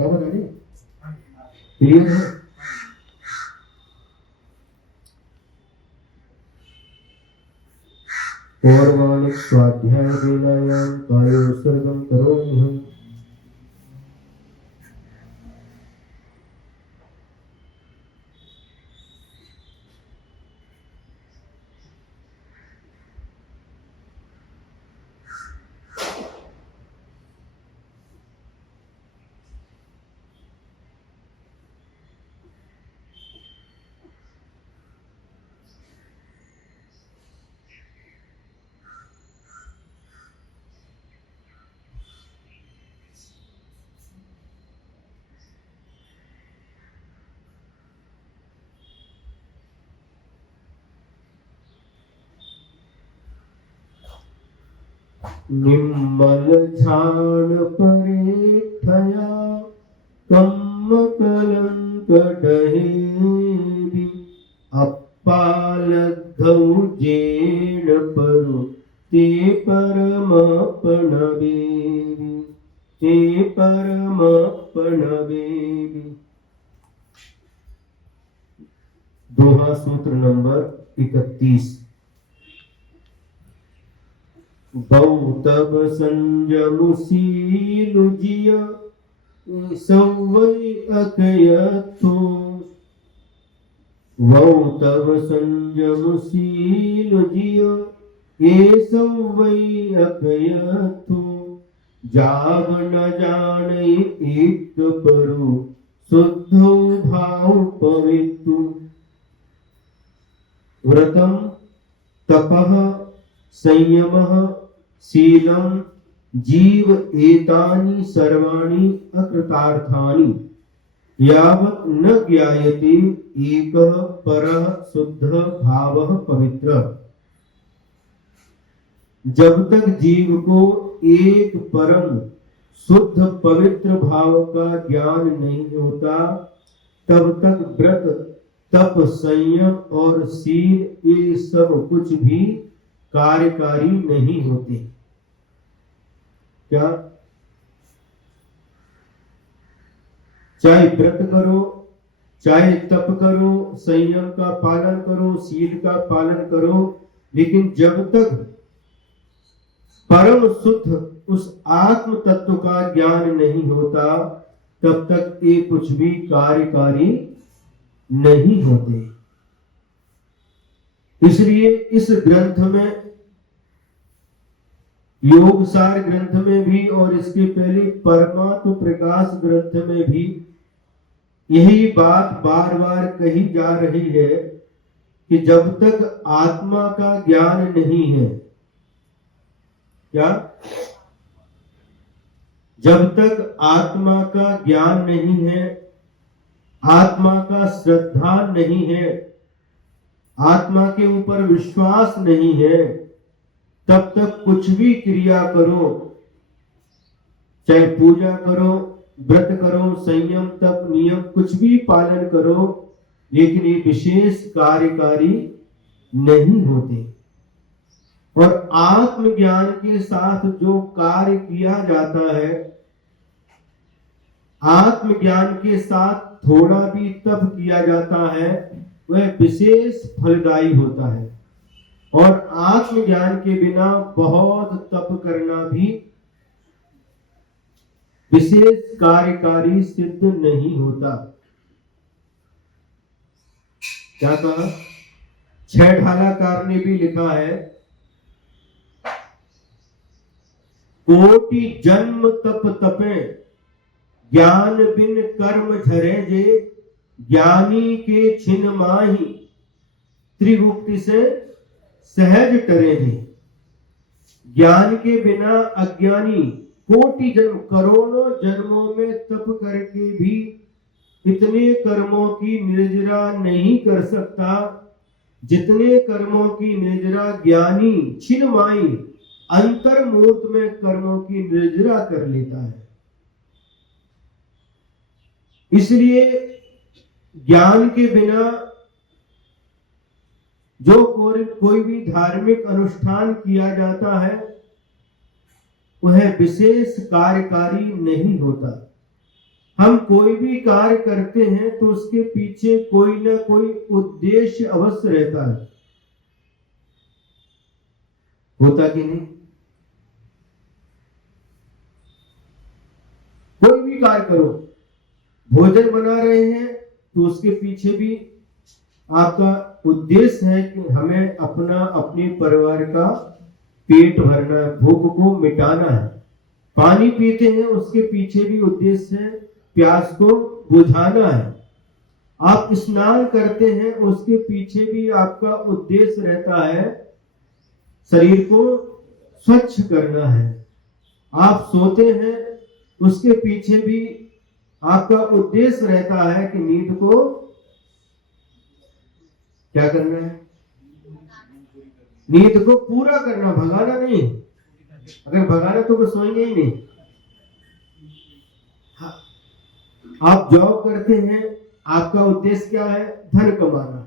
बराबर है, क्लियर है। पौर्वाणिक स्वाध्याय वेलायाम कायोत्सर्गं करोम्यहम्। निम्मल झान परेठया कम्मकलंक डहेरि अप्पालद्धौ जेण परु ते परमपणवेरि ते परमपणवेरि। दोहा सूत्र नंबर 31। बहुतब संजमुसीलु जिय सवै अकयथो। बहुतब संजमुसीलु जिय सवै अकयथो। जाब न जाने एक परु शुद्धो भाव पवित्रु। व्रतम तपः संयमः शीलं जीव एतानि सर्वाणि अकृतार्थानि यावत् न ज्ञायते एकः परः शुद्ध भावः पवित्र। जब तक जीव को एक परम शुद्ध पवित्र भाव का ज्ञान नहीं होता, तब तक व्रत तप संयम और शील ये सब कुछ भी कार्यकारी नहीं होते। क्या? चाहे व्रत करो, चाहे तप करो, संयम का पालन करो, शील का पालन करो, लेकिन जब तक परम शुद्ध उस आत्म तत्व का ज्ञान नहीं होता, तब तक ये कुछ भी कार्यकारी नहीं होते। इसलिए इस ग्रंथ में, योगसार ग्रंथ में भी और इसके पहले परमात्म प्रकाश ग्रंथ में भी यही बात बार बार कही जा रही है कि जब तक आत्मा का ज्ञान नहीं है, क्या? जब तक आत्मा का ज्ञान नहीं है, आत्मा का श्रद्धा नहीं है, आत्मा के ऊपर विश्वास नहीं है, तब तक कुछ भी क्रिया करो, चाहे पूजा करो, व्रत करो, संयम तप नियम कुछ भी पालन करो, लेकिन ये विशेष कार्यकारी नहीं होते। और आत्मज्ञान के साथ जो कार्य किया जाता है, आत्मज्ञान के साथ थोड़ा भी तप किया जाता है, वह विशेष फलदायी होता है। और आत्मज्ञान के बिना बहुत तप करना भी विशेष कार्यकारी सिद्ध नहीं होता। क्या कहा? छह ढालाकार ने भी लिखा है, कोटि जन्म तप तपे ज्ञान बिन कर्म झरे जे। ज्ञानी के छिन माही त्रिगुप्ति से सहज टरे जे। ज्ञान के बिना अज्ञानी कोटि जन्म, करोड़ों जन्मों में तप करके भी इतने कर्मों की निर्जरा नहीं कर सकता जितने कर्मों की निर्जरा ज्ञानी छिन्माई अंतर मूर्त में कर्मों की निर्जरा कर लेता है। इसलिए ज्ञान के बिना जो कोई भी धार्मिक अनुष्ठान किया जाता है, वह विशेष कार्यकारी नहीं होता। हम कोई भी कार्य करते हैं तो उसके पीछे कोई ना कोई उद्देश्य अवश्य रहता है, होता कि नहीं? कोई भी कार्य करो, भोजन बना रहे हैं तो उसके पीछे भी आपका उद्देश्य है कि हमें अपने परिवार का पेट भरना है, भूख को मिटाना है। पानी पीते हैं उसके पीछे भी उद्देश्य है प्यास को बुझाना है। आप स्नान करते हैं उसके पीछे भी आपका उद्देश्य रहता है शरीर को स्वच्छ करना है। आप सोते हैं उसके पीछे भी आपका उद्देश्य रहता है कि नींद को क्या करना है, नींद को पूरा करना, भगाना नहीं। अगर भगाना तो सोएंगे ही नहीं। आप जॉब करते हैं, आपका उद्देश्य क्या है? धन कमाना।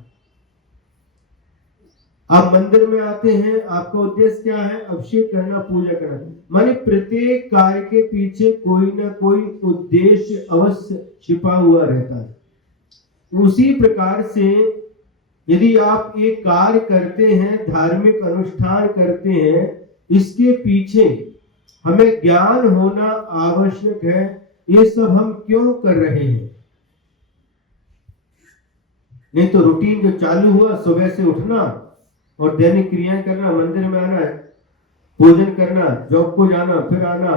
आप मंदिर में आते हैं, आपका उद्देश्य क्या है? अभिषेक करना, पूजा करना। माने प्रत्येक कार्य के पीछे कोई ना कोई उद्देश्य अवश्य छिपा हुआ रहता है। उसी प्रकार से यदि आप एक कार्य करते हैं, धार्मिक अनुष्ठान करते हैं, इसके पीछे हमें ज्ञान होना आवश्यक है। ये सब हम क्यों कर रहे हैं? नहीं तो रूटीन जो चालू हुआ, सुबह से उठना और दैनिक क्रियाएं करना, मंदिर में आना, पूजन करना, जॉब को जाना, फिर आना,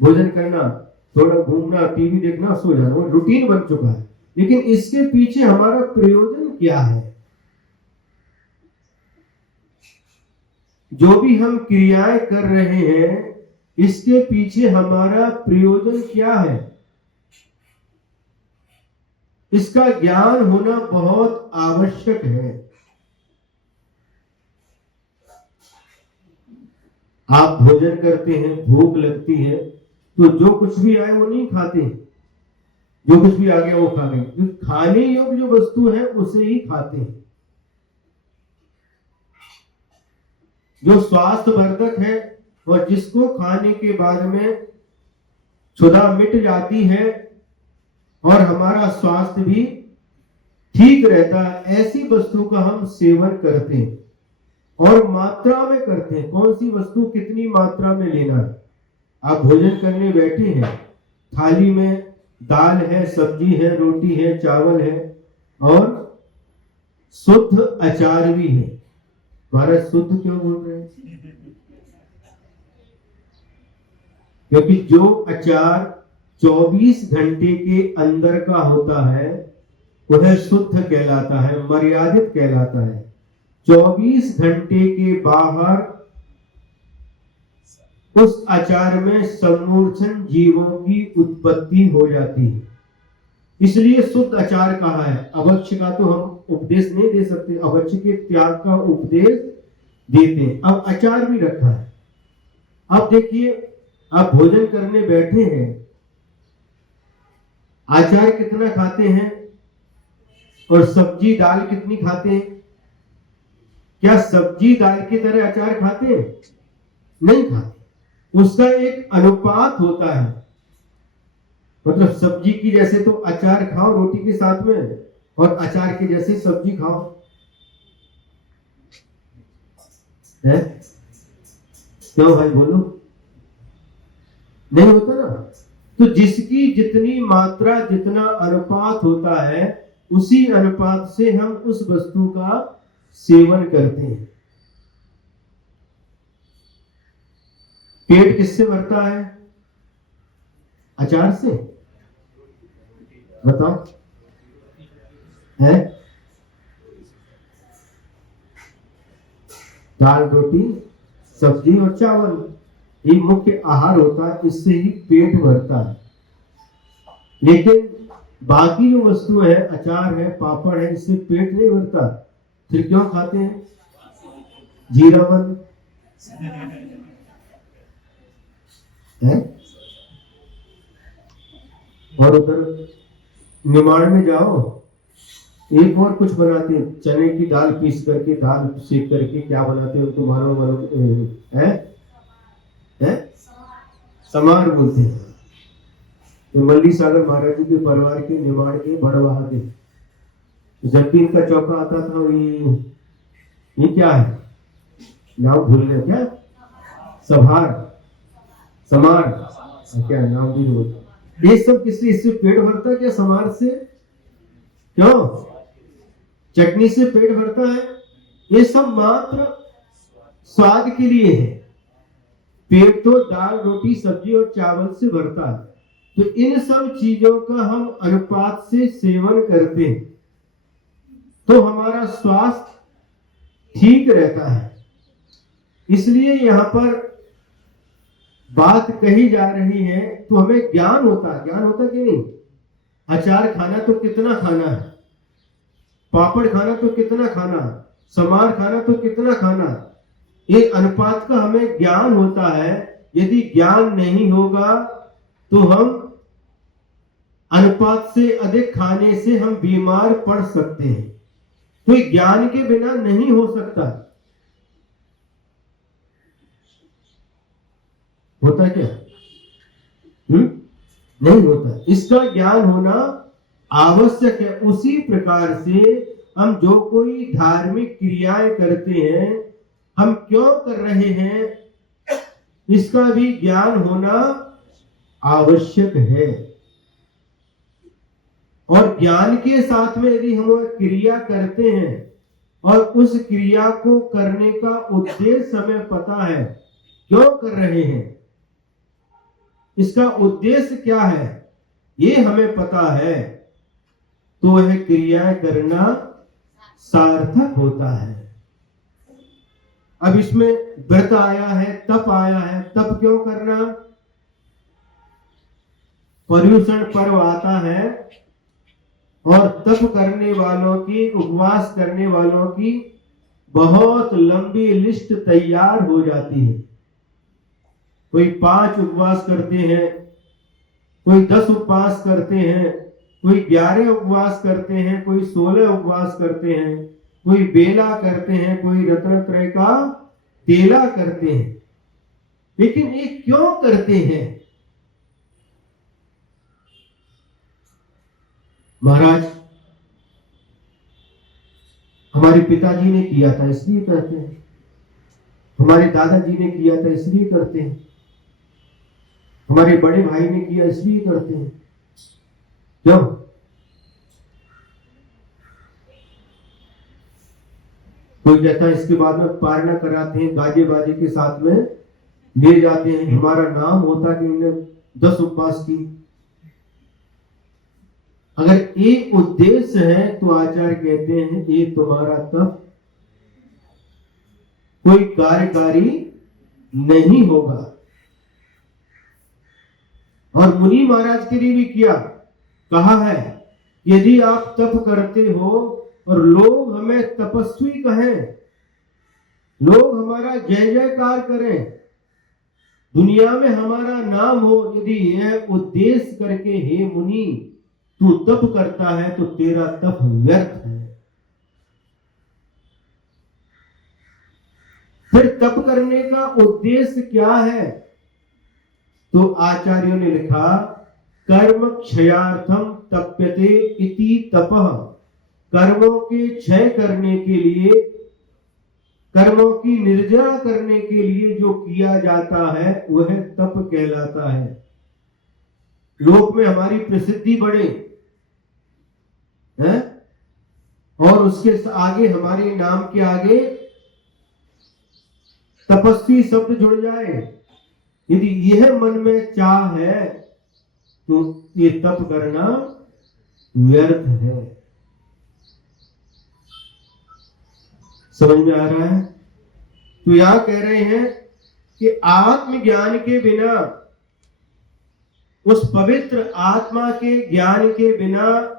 भोजन करना, थोड़ा घूमना, टीवी देखना, सो जाना, वो रूटीन बन चुका है। लेकिन इसके पीछे हमारा प्रयोजन क्या है? जो भी हम क्रियाएं कर रहे हैं, इसके पीछे हमारा प्रयोजन क्या है? इसका ज्ञान होना बहुत आवश्यक है। आप भोजन करते हैं, भूख लगती है, तो जो कुछ भी आए वो नहीं खाते, जो कुछ भी आ गया वो खा गए। खाने योग्य जो वस्तु है उसे ही खाते हैं। जो स्वास्थ्यवर्धक है और जिसको खाने के बाद में क्षुधा मिट जाती है और हमारा स्वास्थ्य भी ठीक रहता है, ऐसी वस्तु का हम सेवन करते हैं और मात्रा में करते हैं। कौन सी वस्तु कितनी मात्रा में लेना है? आप भोजन करने बैठे हैं, थाली में दाल है, सब्जी है, रोटी है, चावल है और शुद्ध अचार भी है। महाराज शुद्ध क्यों बोल रहे हैं? क्योंकि जो अचार 24 घंटे के अंदर का होता है वह शुद्ध कहलाता है, मर्यादित कहलाता है। 24 घंटे के बाहर उस अचार में समूर्छन जीवों की उत्पत्ति हो जाती है, इसलिए शुद्ध अचार कहा है। अभक्ष्य का तो हम उपदेश नहीं दे सकते, अभक्ष्य के त्याग का उपदेश देते हैं। अब अचार भी रखा है। अब देखिए, आप भोजन करने बैठे हैं, अचार कितना खाते हैं और सब्जी दाल कितनी खाते हैं? क्या सब्जी दाल की तरह अचार खाते हैं? नहीं खाते। उसका एक अनुपात होता है। मतलब सब्जी की जैसे तो अचार खाओ रोटी के साथ में, और अचार के जैसे सब्जी खाओ, है? क्यों भाई बोलो? नहीं होता ना। तो जिसकी जितनी मात्रा, जितना अनुपात होता है, उसी अनुपात से हम उस वस्तु का सेवन करते हैं। पेट किससे भरता है? अचार से। बताओ, है? दाल, रोटी, सब्जी और चावल, ये मुख्य आहार होता है, इससे ही पेट भरता है। लेकिन बाकी जो वस्तु है, अचार है, पापड़ है, इससे पेट नहीं भरता। फिर क्यों खाते हैं? जीरावन है। और उधर निमाड़ में जाओ, एक और कुछ बनाते हैं, चने की दाल पीस करके, दाल सेक करके क्या बनाते हैं उनको मानो है? समार बोलते हैं। तो मल्ली सागर महाराज जी के परिवार के निर्माण के बड़वाह थे। जब भी इनका चौका आता था ये क्या है, नाम भूल गए क्या, सभार समार क्या नाम भी बोलते, ये सब किसी इससे पेट भरता क्या, समार से, क्यों, चटनी से पेट भरता है, ये सब मात्र स्वाद के लिए है। पेट तो दाल रोटी सब्जी और चावल से भरता है। तो इन सब चीजों का हम अनुपात से सेवन करते हैं तो हमारा स्वास्थ्य ठीक रहता है। इसलिए यहाँ पर बात कही जा रही है तो हमें ज्ञान होता कि नहीं। अचार खाना तो कितना खाना है, पापड़ खाना तो कितना खाना, समार खाना तो कितना खाना, ये अनुपात का हमें ज्ञान होता है। यदि ज्ञान नहीं होगा तो हम अनुपात से अधिक खाने से हम बीमार पड़ सकते हैं। तो ज्ञान के बिना नहीं हो सकता। होता क्या, नहीं होता। इसका ज्ञान होना आवश्यक है। उसी प्रकार से हम जो कोई धार्मिक क्रियाएं करते हैं, हम क्यों कर रहे हैं, इसका भी ज्ञान होना आवश्यक है। और ज्ञान के साथ में यदि हम क्रिया करते हैं और उस क्रिया को करने का उद्देश्य हमें पता है, क्यों कर रहे हैं, इसका उद्देश्य क्या है, ये हमें पता है, तो वह क्रिया करना सार्थक होता है। अब इसमें व्रत आया है, तप आया है, तप क्यों करना, पर्युषण पर्व आता है और तप करने वालों की, उपवास करने वालों की बहुत लंबी लिस्ट तैयार हो जाती है। कोई 5 उपवास करते हैं, कोई 10 उपवास करते हैं, कोई 11 उपवास करते हैं, कोई 16 उपवास करते हैं, कोई बेला करते हैं, कोई रत्नत्रय का तेला करते हैं। लेकिन ये क्यों करते हैं महाराज? हमारे पिताजी ने किया था इसलिए करते हैं, हमारे दादाजी ने किया था इसलिए करते हैं, हमारे बड़े भाई ने किया इसलिए करते हैं। क्यों? कोई कहता है इसके बाद में पारणा कराते हैं, गाजे बाजे के साथ में ले जाते हैं, हमारा नाम होता कि इन्होंने 10 उपवास की। अगर एक उद्देश्य है तो आचार्य कहते हैं ये तुम्हारा तप कोई कार्यकारी नहीं होगा। और मुनि महाराज के लिए भी किया, कहा है यदि आप तप करते हो और लोग हमें तपस्वी कहें, लोग हमारा जय जयकार करें, दुनिया में हमारा नाम हो, यदि यह उद्देश्य करके हे मुनि तू तप करता है तो तेरा तप व्यर्थ है। फिर तप करने का उद्देश्य क्या है? तो आचार्यों ने लिखा कर्म क्षयार्थम तप्यते इति तपः। कर्मों के क्षय करने के लिए, कर्मों की निर्जरा करने के लिए जो किया जाता है वह तप कहलाता है। लोक में हमारी प्रसिद्धि बढ़े है और उसके आगे, हमारे नाम के आगे तपस्वी शब्द जुड़ जाए, यदि यह मन में चाह है तो ये तप करना व्यर्थ है। समझ में आ रहा है? तो यहां कह रहे हैं कि आत्मज्ञान के बिना, उस पवित्र आत्मा के ज्ञान के बिना,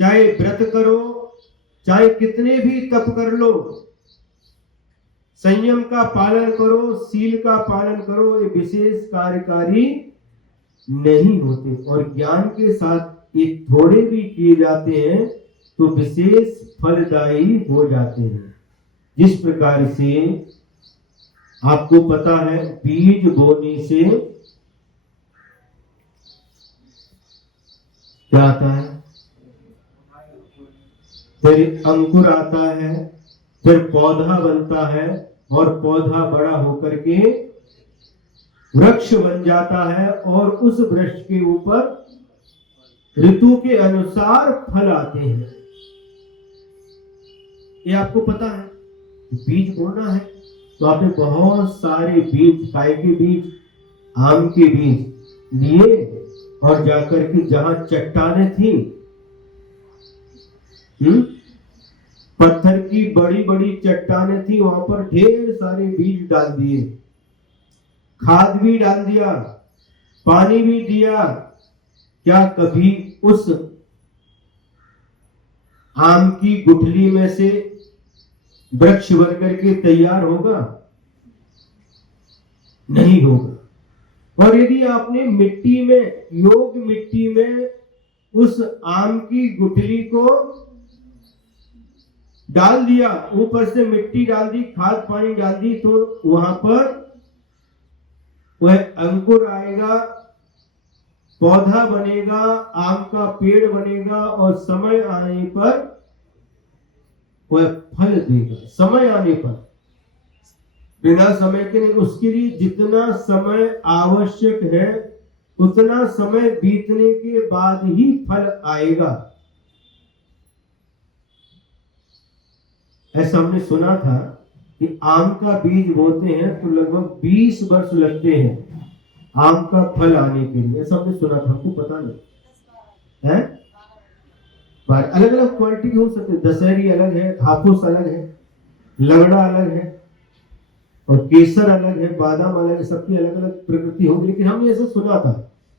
चाहे व्रत करो, चाहे कितने भी तप कर लो, संयम का पालन करो, शील का पालन करो, ये विशेष कार्यकारी नहीं होते। और ज्ञान के साथ ये थोड़े भी किए जाते हैं तो विशेष फलदायी हो जाते हैं। जिस प्रकार से आपको पता है बीज बोने से क्या आता है? फिर अंकुर आता है, फिर पौधा बनता है, और पौधा बड़ा होकर के वृक्ष बन जाता है, और उस वृक्ष के ऊपर ऋतु के अनुसार फल आते हैं। ये आपको पता है। बीज बोना है तो आपने बहुत सारे बीज, गाय के बीज, आम के बीज लिए, और जाकर के जहां चट्टाने थी, पत्थर की बड़ी बड़ी चट्टाने थी, वहां पर ढेर सारे बीज डाल दिए, खाद भी डाल दिया, पानी भी दिया। क्या कभी उस आम की गुठली में से वृक्ष बनकर के तैयार होगा? नहीं होगा। और यदि आपने मिट्टी में, योग मिट्टी में उस आम की गुठली को डाल दिया, ऊपर से मिट्टी डाल दी, खाद पानी डाल दी, तो वहां पर वह अंकुर आएगा, पौधा बनेगा, आम का पेड़ बनेगा, और समय आने पर वह फल देगा। समय आने पर, बिना समय के नहीं। उसके लिए जितना समय आवश्यक है उतना समय बीतने के बाद ही फल आएगा। ऐसा हमने सुना था कि आम का बीज बोते हैं तो लगभग 20 वर्ष लगते हैं आम का फल आने के लिए। ऐसा हमने सुना था, हमको पता नहीं है। अलग अलग क्वालिटी हो सकते हैं। दशहरी अलग है, हापुस अलग है, लगड़ा अलग है, और केसर अलग है, बादाम अलग है। सबकी अलग अलग प्रकृति होगी। लेकिन हमने ऐसा सुना था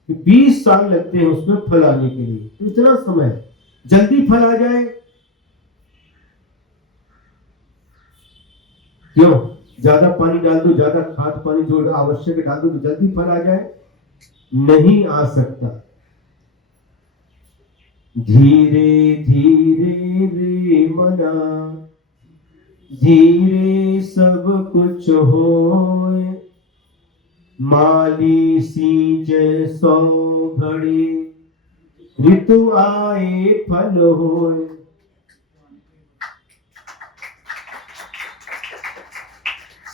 कि 20 साल लगते हैं उसमें फल आने के लिए। तो इतना समय, जल्दी फल आ जाए क्यों? ज्यादा पानी डाल दो, ज्यादा खाद पानी जो आवश्यक डाल दो तो जल्दी फल आ जाए? नहीं आ सकता। धीरे धीरे रे मना, धीरे सब कुछ होए, माली सींचे 100 घड़ी, ऋतु आए फल होए।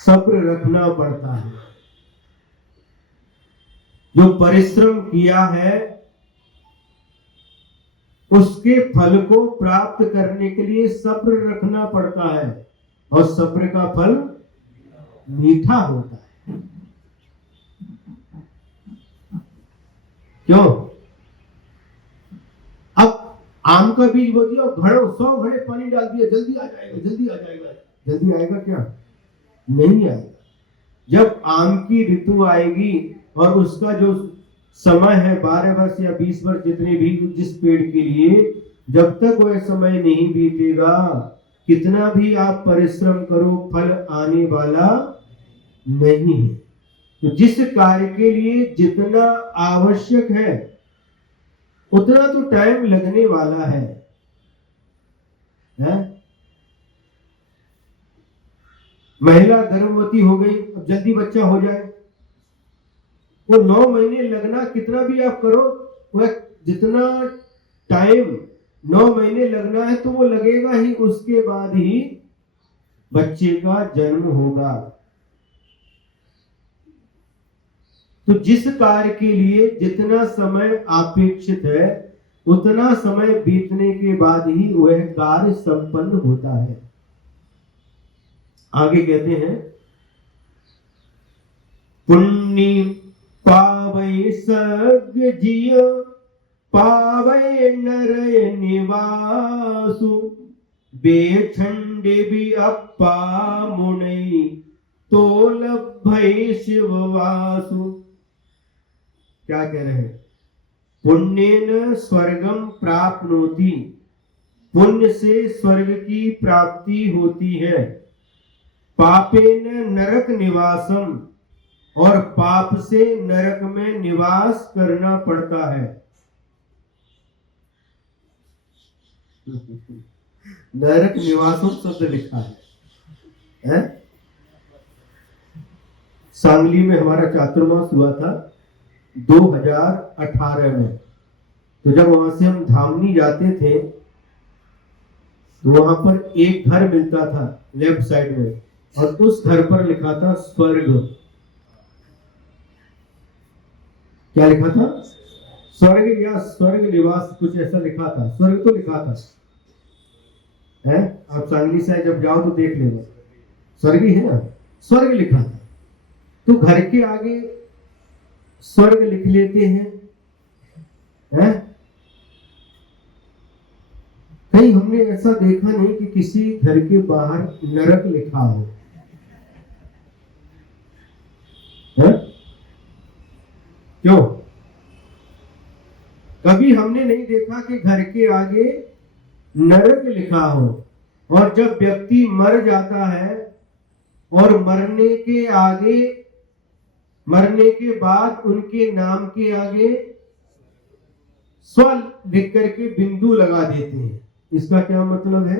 सब्र रखना पड़ता है। जो परिश्रम किया है उसके फल को प्राप्त करने के लिए सब्र रखना पड़ता है, और सब्र का फल मीठा होता है। क्यों? अब आम का बीज बो दिया, घड़ों 100 घड़े पानी डाल दिया, जल्दी आ जाएगा, जल्दी आ जाएगा। जल्दी आएगा क्या? नहीं आएगा। जब आम की ऋतु आएगी और उसका जो समय है 12 वर्ष या 20 वर्ष, जितने भी जिस पेड़ के लिए, जब तक वह समय नहीं बीतेगा, कितना भी आप परिश्रम करो, फल आने वाला नहीं है। तो जिस कार्य के लिए जितना आवश्यक है उतना तो टाइम लगने वाला है? महिला गर्भवती हो गई, अब जल्दी बच्चा हो जाए, वो 9 महीने लगना, कितना भी आप करो, वह जितना टाइम 9 महीने लगना है तो वो लगेगा ही। उसके बाद ही बच्चे का जन्म होगा। तो जिस कार्य के लिए जितना समय अपेक्षित है उतना समय बीतने के बाद ही वह कार्य संपन्न होता है। आगे कहते हैं, पुण्य पावै सग जिय, पावै नरय निवासु, बेठंडे भी अप्पा मुनै, तो लभै शिववासु। क्या कह रहे हैं? पुण्येन स्वर्गम प्राप्नोति, पुण्य से स्वर्ग की प्राप्ति होती है। पापेन नरक निवासम, और पाप से नरक में निवास करना पड़ता है। नरक निवासम शब्द लिखा है? सांगली में हमारा चातुर्मास हुआ था 2018 में। तो जब वहां से हम धामनी जाते थे तो वहां पर एक घर मिलता था लेफ्ट साइड में, और उस घर पर लिखा था स्वर्ग। क्या लिखा था? स्वर्ग या स्वर्ग निवास, कुछ ऐसा लिखा था। स्वर्ग तो लिखा था है, आप सांगली से जब जाओ तो देख लेना, स्वर्ग ही है ना, स्वर्ग लिखा था। तो घर के आगे स्वर्ग लिख लेते हैं, है? कहीं हमने ऐसा देखा नहीं कि किसी घर के बाहर नरक लिखा हो, है? क्यों? कभी हमने नहीं देखा कि घर के आगे नरक लिखा हो। और जब व्यक्ति मर जाता है और मरने के बाद उनके नाम के आगे स्व लिख करके बिंदु लगा देते हैं। इसका क्या मतलब है?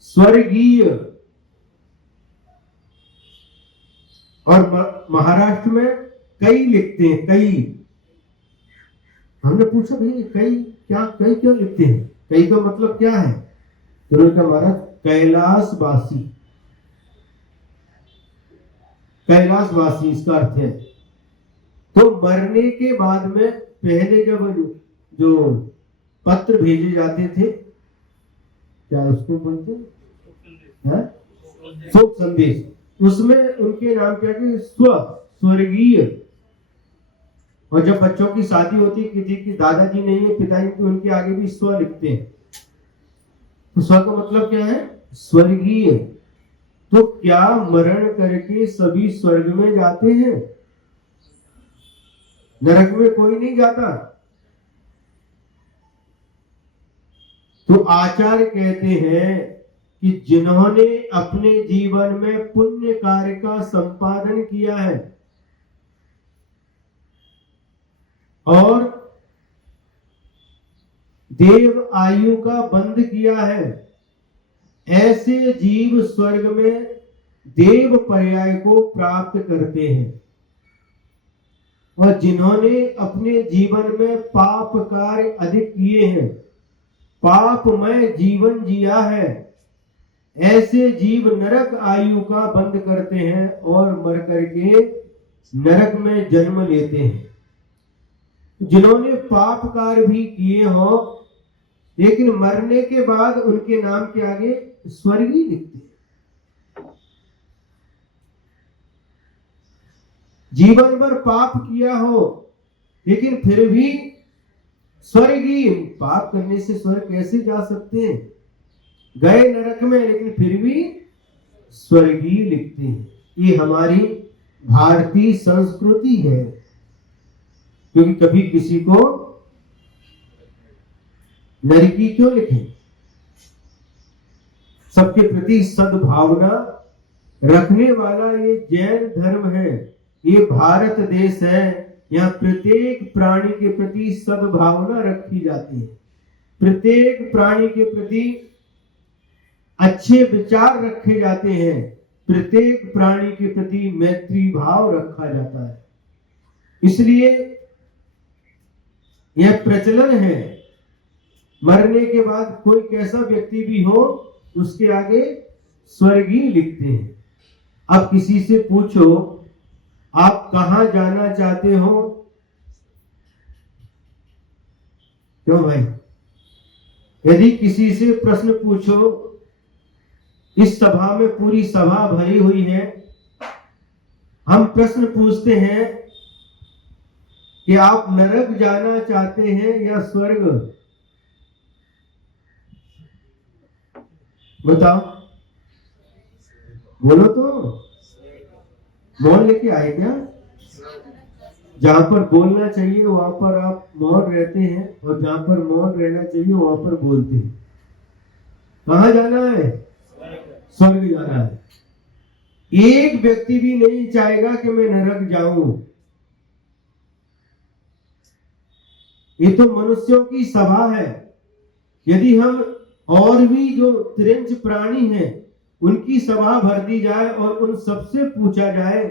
स्वर्गीय। और महाराष्ट्र में कई लिखते हैं, कई। हमने पूछा भाई कई क्यों लिखते हैं, कई का मतलब क्या है? तो उन्होंने कहा महाराज कैलाशवासी, कैलाशवासी इसका अर्थ है। तो मरने के बाद में पहले जब जो पत्र भेजे जाते थे, क्या उसको बोलते हैं, शोक संदेश, उसमें उनके नाम क्या कि स्वर्गीय। और जब बच्चों की शादी होती है, किसी की दादाजी नहीं है, पिताजी, तो उनके आगे भी स्व लिखते हैं। तो स्व का मतलब क्या है? स्वर्गीय। तो क्या मरण करके सभी स्वर्ग में जाते हैं? नरक में कोई नहीं जाता। तो आचार्य कहते हैं कि जिन्होंने अपने जीवन में पुण्य कार्य का संपादन किया है और देव आयु का बंध किया है, ऐसे जीव स्वर्ग में देव पर्याय को प्राप्त करते हैं। और जिन्होंने अपने जीवन में पाप कार्य अधिक किए हैं, पापमय जीवन जिया है, ऐसे जीव नरक आयु का बंद करते हैं और मर करके नरक में जन्म लेते हैं। जिन्होंने पाप कार्य भी किए हो लेकिन मरने के बाद उनके नाम के आगे स्वर्गीय लिखते हैं। जीवन भर पाप किया हो लेकिन फिर भी स्वर्गीय। पाप करने से स्वर्ग कैसे जा सकते हैं? गए नरक में लेकिन फिर भी स्वर्गीय लिखते हैं। ये हमारी भारतीय संस्कृति है। क्योंकि कभी किसी को नरकी क्यों लिखें? सबके प्रति सद्भावना रखने वाला ये जैन धर्म है, ये भारत देश है। यहाँ प्रत्येक प्राणी के प्रति सद्भावना रखी जाती है, प्रत्येक प्राणी के प्रति अच्छे विचार रखे जाते हैं, प्रत्येक प्राणी के प्रति मैत्री भाव रखा जाता है। इसलिए यह प्रचलन है, मरने के बाद कोई कैसा व्यक्ति भी हो उसके आगे स्वर्गीय लिखते हैं। अब किसी से पूछो आप कहां जाना चाहते हो, क्यों भाई? यदि किसी से प्रश्न पूछो, इस सभा में पूरी सभा भरी हुई है, हम प्रश्न पूछते हैं कि आप नरक जाना चाहते हैं या स्वर्ग? बताओ, बोलो तो। मौन लेके आए क्या? जहां पर बोलना चाहिए वहां पर आप मौन रहते हैं और जहां पर मौन रहना चाहिए वहां पर बोलते हैं। कहां जाना है? स्वर्ग जाना है। एक व्यक्ति भी नहीं चाहेगा कि मैं नरक जाऊं। ये तो मनुष्यों की सभा है। यदि हम और भी जो तिरंज प्राणी हैं उनकी सभा भर दी जाए और उन सबसे पूछा जाए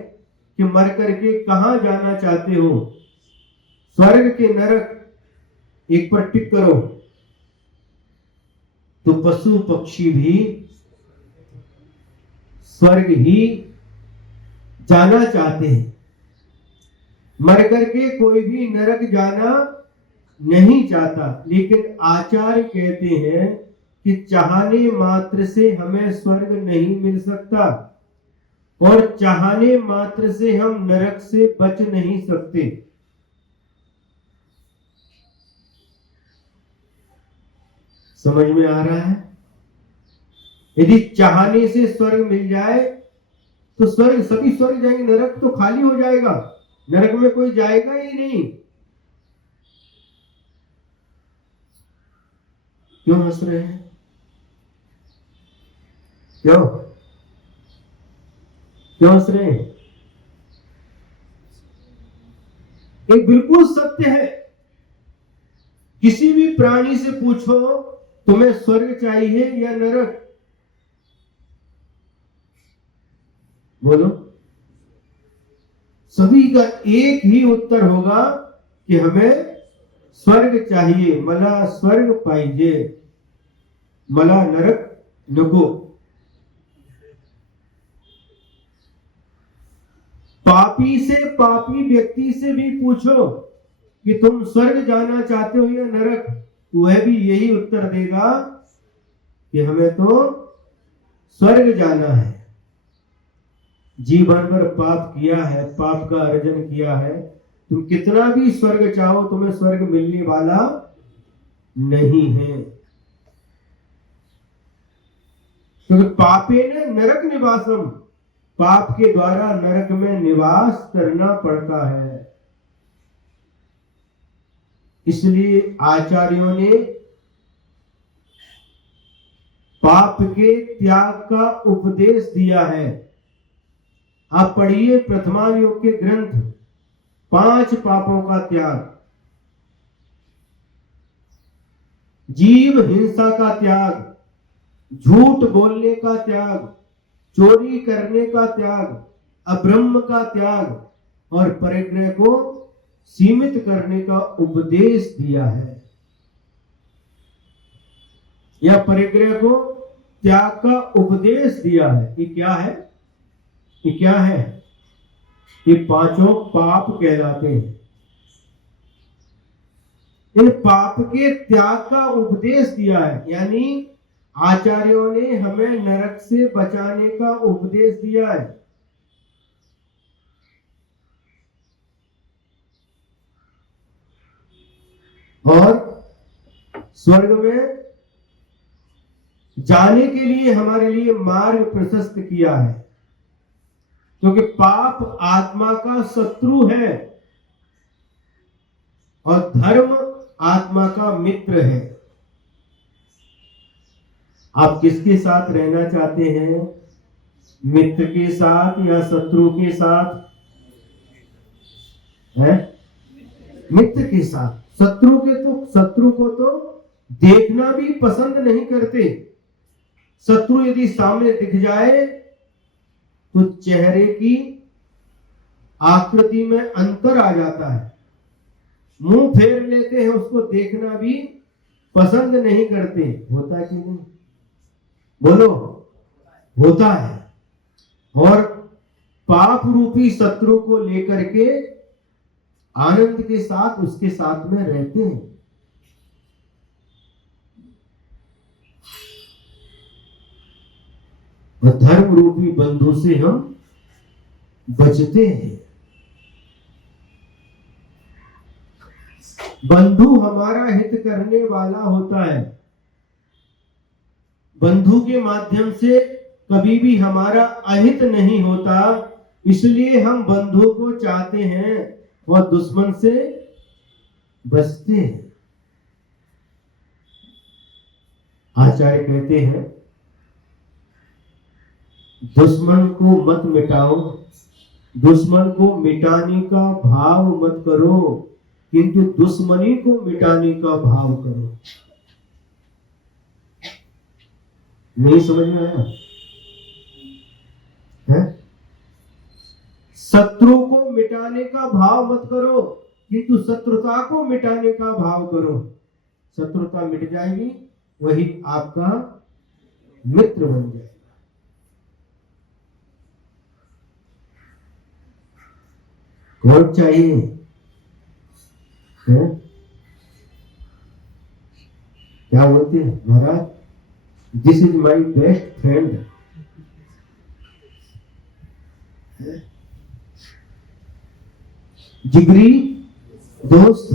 कि मर करके कहां जाना चाहते हो, स्वर्ग के नरक, एक पर टिक करो। तो पशु पक्षी भी स्वर्ग ही जाना चाहते हैं। मर करके कोई भी नरक जाना नहीं चाहता, लेकिन आचार्य कहते हैं कि चाहने मात्र से हमें स्वर्ग नहीं मिल सकता और चाहने मात्र से हम नरक से बच नहीं सकते। समझ में आ रहा है? यदि चाहने से स्वर्ग मिल जाए तो स्वर्ग, सभी स्वर्ग जाएंगे, नरक तो खाली हो जाएगा, नरक में कोई जाएगा ही नहीं। क्यों हंस रहे हैं? क्यों क्यों हंस रहे हैं? एक बिल्कुल सत्य है। किसी भी प्राणी से पूछो तुम्हें स्वर्ग चाहिए या नरक, बोलो, सभी का एक ही उत्तर होगा कि हमें स्वर्ग चाहिए, मला स्वर्ग पाहिजे, मला नरक नको। पापी से पापी व्यक्ति से भी पूछो कि तुम स्वर्ग जाना चाहते हो या नरक, वह भी यही उत्तर देगा कि हमें तो स्वर्ग जाना है। जीवन भर पाप किया है, पाप का अर्जन किया है, तुम कितना भी स्वर्ग चाहो तुम्हें स्वर्ग मिलने वाला नहीं है। क्योंकि पापे ने नरक निवासम, पाप के द्वारा नरक में निवास करना पड़ता है। इसलिए आचार्यों ने पाप के त्याग का उपदेश दिया है। आप पढ़िए प्रथमान योग के ग्रंथ, 5 पापों का त्याग, जीव हिंसा का त्याग, झूठ बोलने का त्याग, चोरी करने का त्याग, अब्रह्म का त्याग और परिग्रह को सीमित करने का उपदेश दिया है। या परिग्रह को त्याग का उपदेश दिया है। ये क्या है? ये क्या है? ये 5 पाप कहलाते हैं। इन पाप के त्याग का उपदेश दिया है, यानी आचार्यों ने हमें नरक से बचाने का उपदेश दिया है। और स्वर्ग में जाने के लिए हमारे लिए मार्ग प्रशस्त किया है, क्योंकि पाप आत्मा का शत्रु है और धर्म आत्मा का मित्र है। आप किसके साथ रहना चाहते हैं? मित्र के साथ या शत्रु के साथ? है मित्र के साथ। शत्रु को तो देखना भी पसंद नहीं करते। शत्रु यदि सामने दिख जाए तो चेहरे की आकृति में अंतर आ जाता है, मुंह फेर लेते हैं, उसको देखना भी पसंद नहीं करते। होता है कि नहीं? बोलो, होता है। और पाप रूपी शत्रु को लेकर के आनंद के साथ उसके साथ में रहते हैं। और धर्म रूपी बंधु से हम बचते हैं। बंधु हमारा हित करने वाला होता है। बंधु के माध्यम से कभी भी हमारा अहित नहीं होता, इसलिए हम बंधु को चाहते हैं और दुश्मन से बचते हैं। आचार्य कहते हैं दुश्मन को मत मिटाओ, दुश्मन को मिटाने का भाव मत करो, किंतु दुश्मनी को मिटाने का भाव करो। नहीं समझ में आया? है? शत्रु को मिटाने का भाव मत करो, किंतु शत्रुता को मिटाने का भाव करो। शत्रुता मिट जाएगी, वही आपका मित्र बन जाएगा। कौन चाहिए है? क्या बोलते हैं महाराज, this is my best friend. जिगरी दोस्त,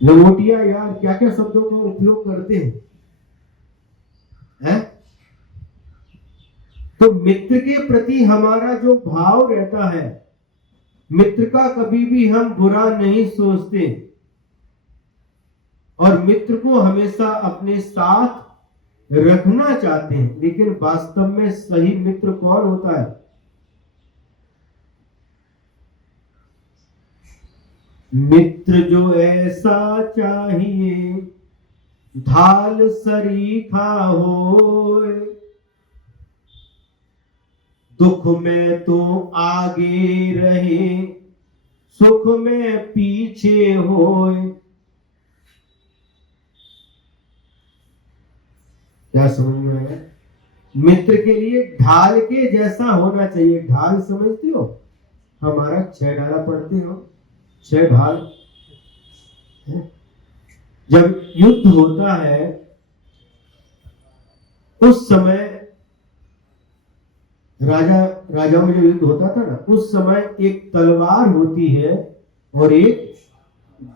लंगोटिया यार, क्या क्या शब्दों का उपयोग करते हैं? तो मित्र के प्रति हमारा जो भाव रहता है, मित्र का कभी भी हम बुरा नहीं सोचते और मित्र को हमेशा अपने साथ रखना चाहते हैं। लेकिन वास्तव में सही मित्र कौन होता है? मित्र जो ऐसा चाहिए ढाल सरीखा होए, दुख में तो आगे रहे सुख में पीछे होए। क्या समझ में आया? मित्र के लिए ढाल के जैसा होना चाहिए। ढाल समझते हो? हमारा 6 ढाला पढ़ते हो, 6 ढाल। जब युद्ध होता है उस समय, राजाओं में जो युद्ध होता था ना, उस समय एक तलवार होती है और एक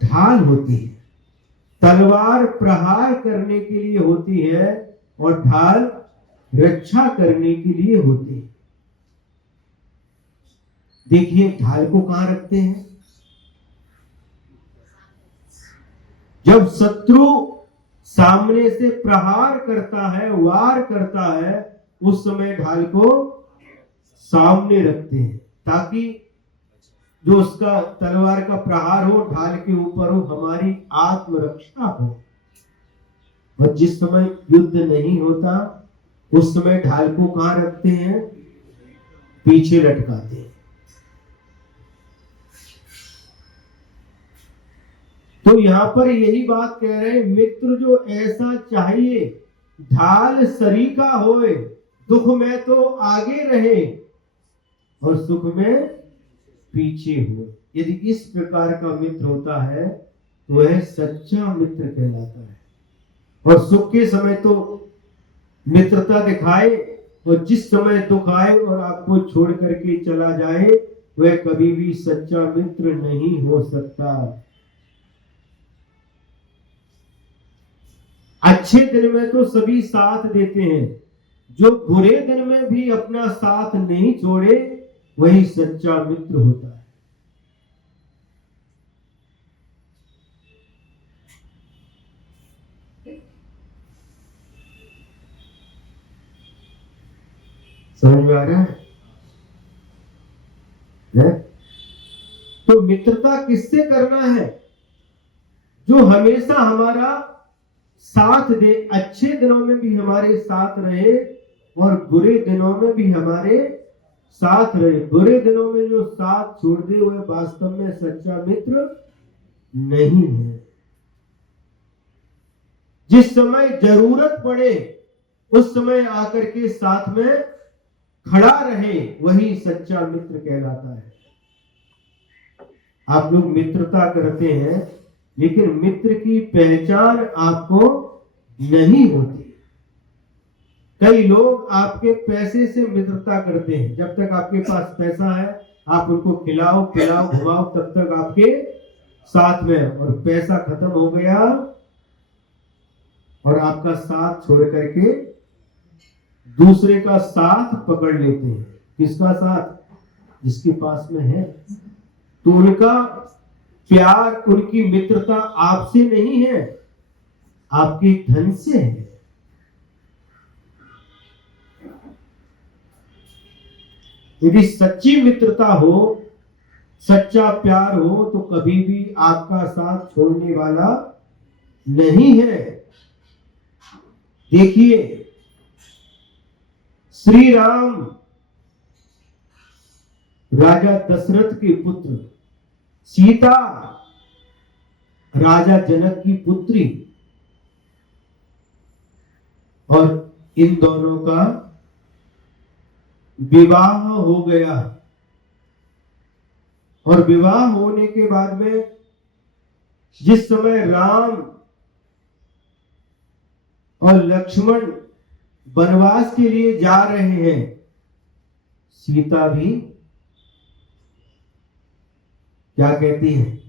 ढाल होती है। तलवार प्रहार करने के लिए होती है और ढाल रक्षा करने के लिए होती है। देखिए ढाल को कहां रखते हैं? जब शत्रु सामने से प्रहार करता है, वार करता है, उस समय ढाल को सामने रखते हैं ताकि जो उसका तलवार का प्रहार हो ढाल के ऊपर हो, हमारी आत्मरक्षा हो। और जिस समय युद्ध नहीं होता उस समय ढाल को कहां रखते हैं? पीछे लटकाते हैं। तो यहां पर यही बात कह रहे हैं, मित्र जो ऐसा चाहिए ढाल सरीका होए, दुख में तो आगे रहे और सुख में पीछे हो। यदि इस प्रकार का मित्र होता है तो वह सच्चा मित्र कहलाता है। और सुख के समय तो मित्रता दिखाए और जिस समय दुख आए और आपको छोड़ करके चला जाए, वह कभी भी सच्चा मित्र नहीं हो सकता। अच्छे दिन में तो सभी साथ देते हैं, जो बुरे दिन में भी अपना साथ नहीं छोड़े वही सच्चा मित्र होता है। समझ में आ रहा है? तो मित्रता किससे करना है? जो हमेशा हमारा साथ दे, अच्छे दिनों में भी हमारे साथ रहे और बुरे दिनों में भी हमारे साथ रहे। बुरे दिनों में जो साथ छोड़ दे वह वास्तव में सच्चा मित्र नहीं है। जिस समय जरूरत पड़े उस समय आकर के साथ में खड़ा रहे, वही सच्चा मित्र कहलाता है। आप लोग मित्रता करते हैं लेकिन मित्र की पहचान आपको नहीं होती। कई लोग आपके पैसे से मित्रता करते हैं। जब तक आपके पास पैसा है आप उनको खिलाओ पिलाओ घुमाओ तब तक आपके साथ में, और पैसा खत्म हो गया और आपका साथ छोड़ करके दूसरे का साथ पकड़ लेते हैं। किसका साथ? जिसके पास में है। तो उनका प्यार, उनकी मित्रता आपसे नहीं है, आपके धन से है। यदि सच्ची मित्रता हो, सच्चा प्यार हो तो कभी भी आपका साथ छोड़ने वाला नहीं है। देखिए श्री राम राजा दशरथ के पुत्र, सीता राजा जनक की पुत्री, और इन दोनों का विवाह हो गया। और विवाह होने के बाद में जिस समय राम और लक्ष्मण वनवास के लिए जा रहे हैं, सीता भी क्या कहती है,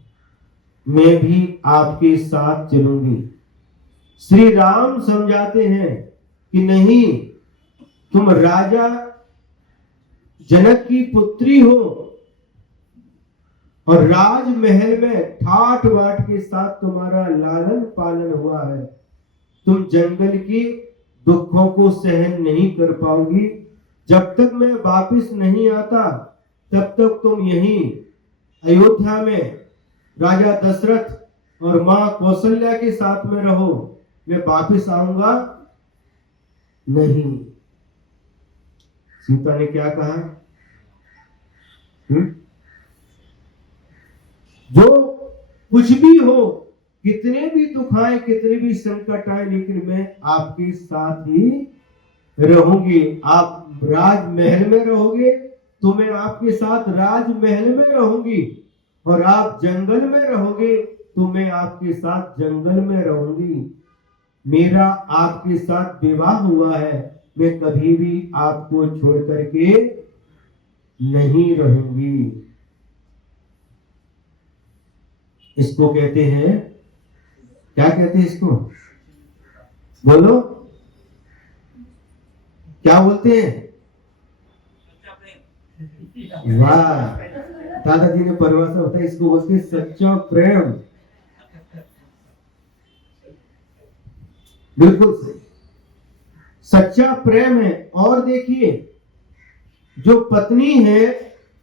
मैं भी आपके साथ चलूंगी। श्री राम समझाते हैं कि नहीं, तुम राजा जनक की पुत्री हो और राजमहल में ठाठ बाट के साथ तुम्हारा लालन पालन हुआ है, तुम जंगल के दुखों को सहन नहीं कर पाओगी। जब तक मैं वापस नहीं आता तब तक तुम यहीं अयोध्या में राजा दशरथ और मां कौशल्या के साथ में रहो, मैं वापस आऊंगा नहीं। सीता ने क्या कहा? जो कुछ भी हो, कितने भी दुख आए, कितने भी संकट आए, लेकिन मैं आपके साथ ही रहूंगी। आप राजमहल में रहोगे तो मैं आपके साथ राजमहल में रहूंगी, और आप जंगल में रहोगे तो मैं आपके साथ जंगल में रहूंगी। मेरा आपके साथ विवाह हुआ है, मैं कभी भी आपको छोड़ करके नहीं रहूंगी। इसको कहते हैं, क्या कहते हैं इसको? बोलो, क्या बोलते हैं? वाह, दादाजी ने परिभाषा होता है, इसको बोलते हैं सच्चा प्रेम। बिल्कुल सही, सच्चा प्रेम है। और देखिए, जो पत्नी है,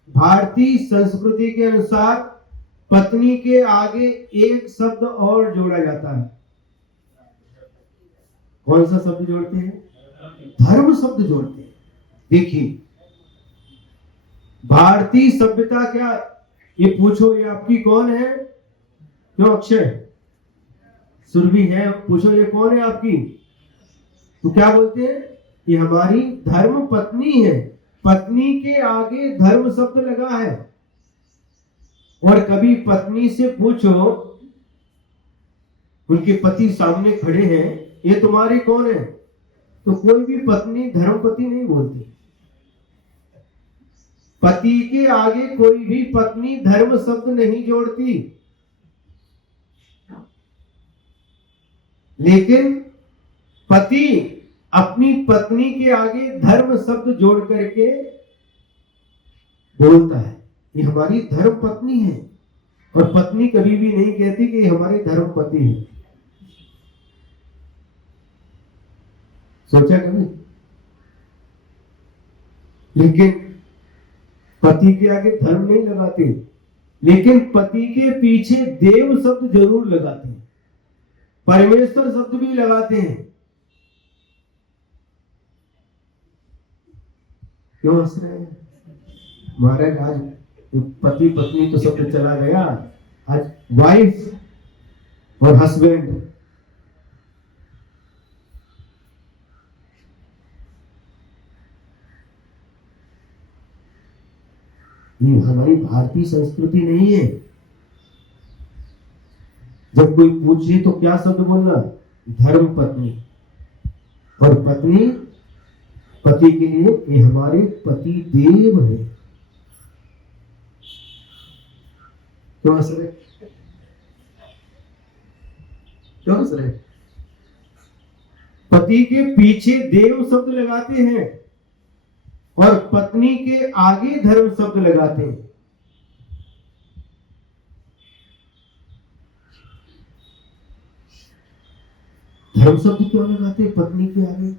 भारतीय संस्कृति के अनुसार पत्नी के आगे एक शब्द और जोड़ा जाता है। कौन सा शब्द जोड़ते हैं? धर्म शब्द जोड़ते हैं। देखिए, भारतीय सभ्यता क्या, ये पूछो ये आपकी कौन है? क्यों अक्षय? सुरभि है, पूछो ये कौन है आपकी? तो क्या बोलते हैं? ये हमारी धर्म पत्नी है। पत्नी के आगे धर्म शब्द लगा है। और कभी पत्नी से पूछो, उनके पति सामने खड़े हैं, ये तुम्हारे कौन है? तो कोई भी पत्नी धर्मपति नहीं बोलती। पति के आगे कोई भी पत्नी धर्म शब्द नहीं जोड़ती। लेकिन पति अपनी पत्नी के आगे धर्म शब्द जोड़ करके बोलता है, ये हमारी धर्म पत्नी है। और पत्नी कभी भी नहीं कहती कि हमारे धर्म पति है। सोचा कभी? लेकिन पति के आगे धर्म नहीं लगाते, लेकिन पति के पीछे देव शब्द जरूर लगाते हैं, परमेश्वर शब्द भी लगाते हैं। क्यों हंस रहे हैं महाराज? आज पति पत्नी तो शब्द चला गया, आज वाइफ और हस्बैंड। ये हमारी भारतीय संस्कृति नहीं है। जब कोई पूछे तो क्या शब्द बोलना? धर्म पत्नी। और पत्नी, पति के लिए ये हमारे पति देव है। क्यों हंस रहे? क्यों हंस रहे? पति के पीछे देव शब्द लगाते हैं और पत्नी के आगे धर्म शब्द लगाते हैं। धर्म शब्द क्यों लगाते हैं पत्नी के आगे?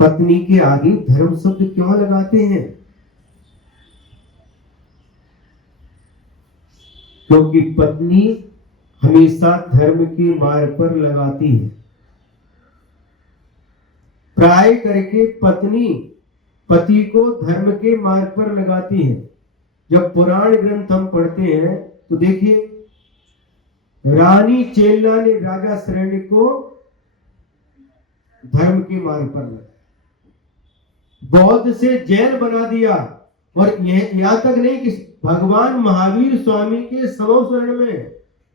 पत्नी के आगे धर्म शब्द क्यों लगाते हैं? क्योंकि पत्नी हमेशा धर्म के मार्ग पर लगाती है। प्राय करके पत्नी पति को धर्म के मार्ग पर लगाती है। जब पुराण ग्रंथ हम पढ़ते हैं तो देखिए, रानी चेल्ला ने राजा श्रेणी को धर्म के मार्ग पर लगाया, बौद्ध से जैन बना दिया, और यहां तक नहीं कि भगवान महावीर स्वामी के समो शरण में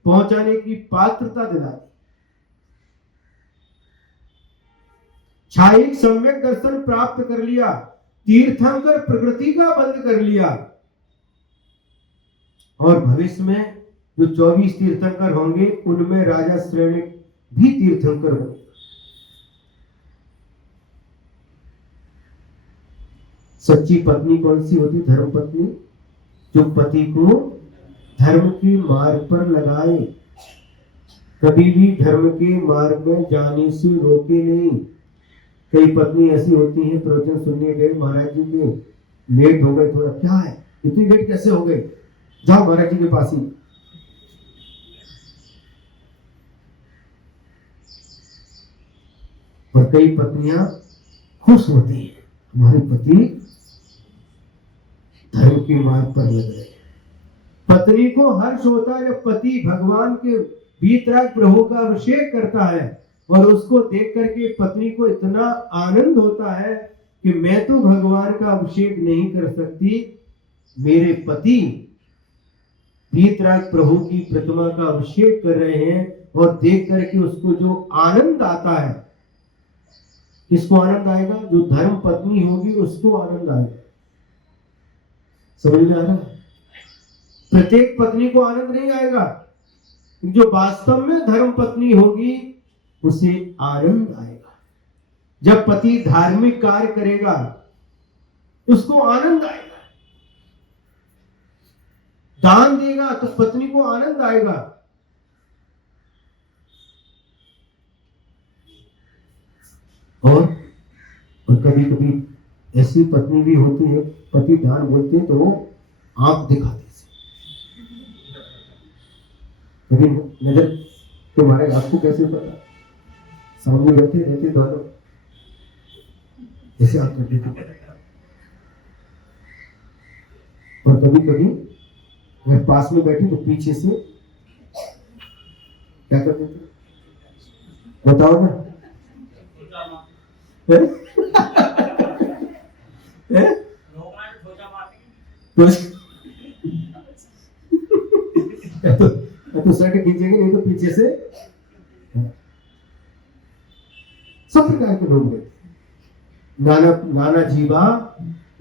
पहुंचाने की पात्रता दिला दी। छायिक सम्यक दर्शन प्राप्त कर लिया, तीर्थंकर प्रकृति का बंद कर लिया, और भविष्य में जो 24 तीर्थंकर होंगे उनमें राजा श्रेणी भी तीर्थंकर बने। सच्ची पत्नी कौन सी होती? धर्म पत्नी, जो पति को धर्म के मार्ग पर लगाए, कभी भी धर्म के मार्ग में जाने से रोके नहीं। कई पत्नी ऐसी होती हैं, प्रवचन सुनने गए महाराज जी के, लेट हो गए थोड़ा, क्या है इतनी लेट कैसे हो गए, जाओ महाराज जी के पास ही। और कई पत्नियां खुश होती हैं, हमारे पति धर्म के मार्ग पर लग रहे हैं। पत्नी को हर्ष होता है जब पति भगवान के वीतराग प्रभु का अभिषेक करता है, और उसको देख करके पत्नी को इतना आनंद होता है कि मैं तो भगवान का अभिषेक नहीं कर सकती, मेरे पति वीतराग प्रभु की प्रतिमा का अभिषेक कर रहे हैं, और देख करके उसको जो आनंद आता है, किसको आनंद आएगा? जो धर्म पत्नी होगी उसको आनंद आएगा। समझ में आ रहा है? प्रत्येक पत्नी को आनंद नहीं आएगा, जो वास्तव में धर्म पत्नी होगी उसे आनंद आएगा। जब पति धार्मिक कार्य करेगा उसको आनंद आएगा, दान देगा तो पत्नी को आनंद आएगा। और कभी कभी ऐसी पत्नी भी होती है, पति दान बोलते हैं तो वो आंख दिखाते, कभी नजर के मारे, आपको कैसे पता? सामने बैठे रहते दोनों, ऐसे आंख कर देते। और कभी कभी अगर पास में बैठे तो पीछे से क्या कर देते, बताओ ना। तो शर्ट खींचेंगे, नहीं तो पीछे से। सब प्रकार के लोग रहते, नाना जीवा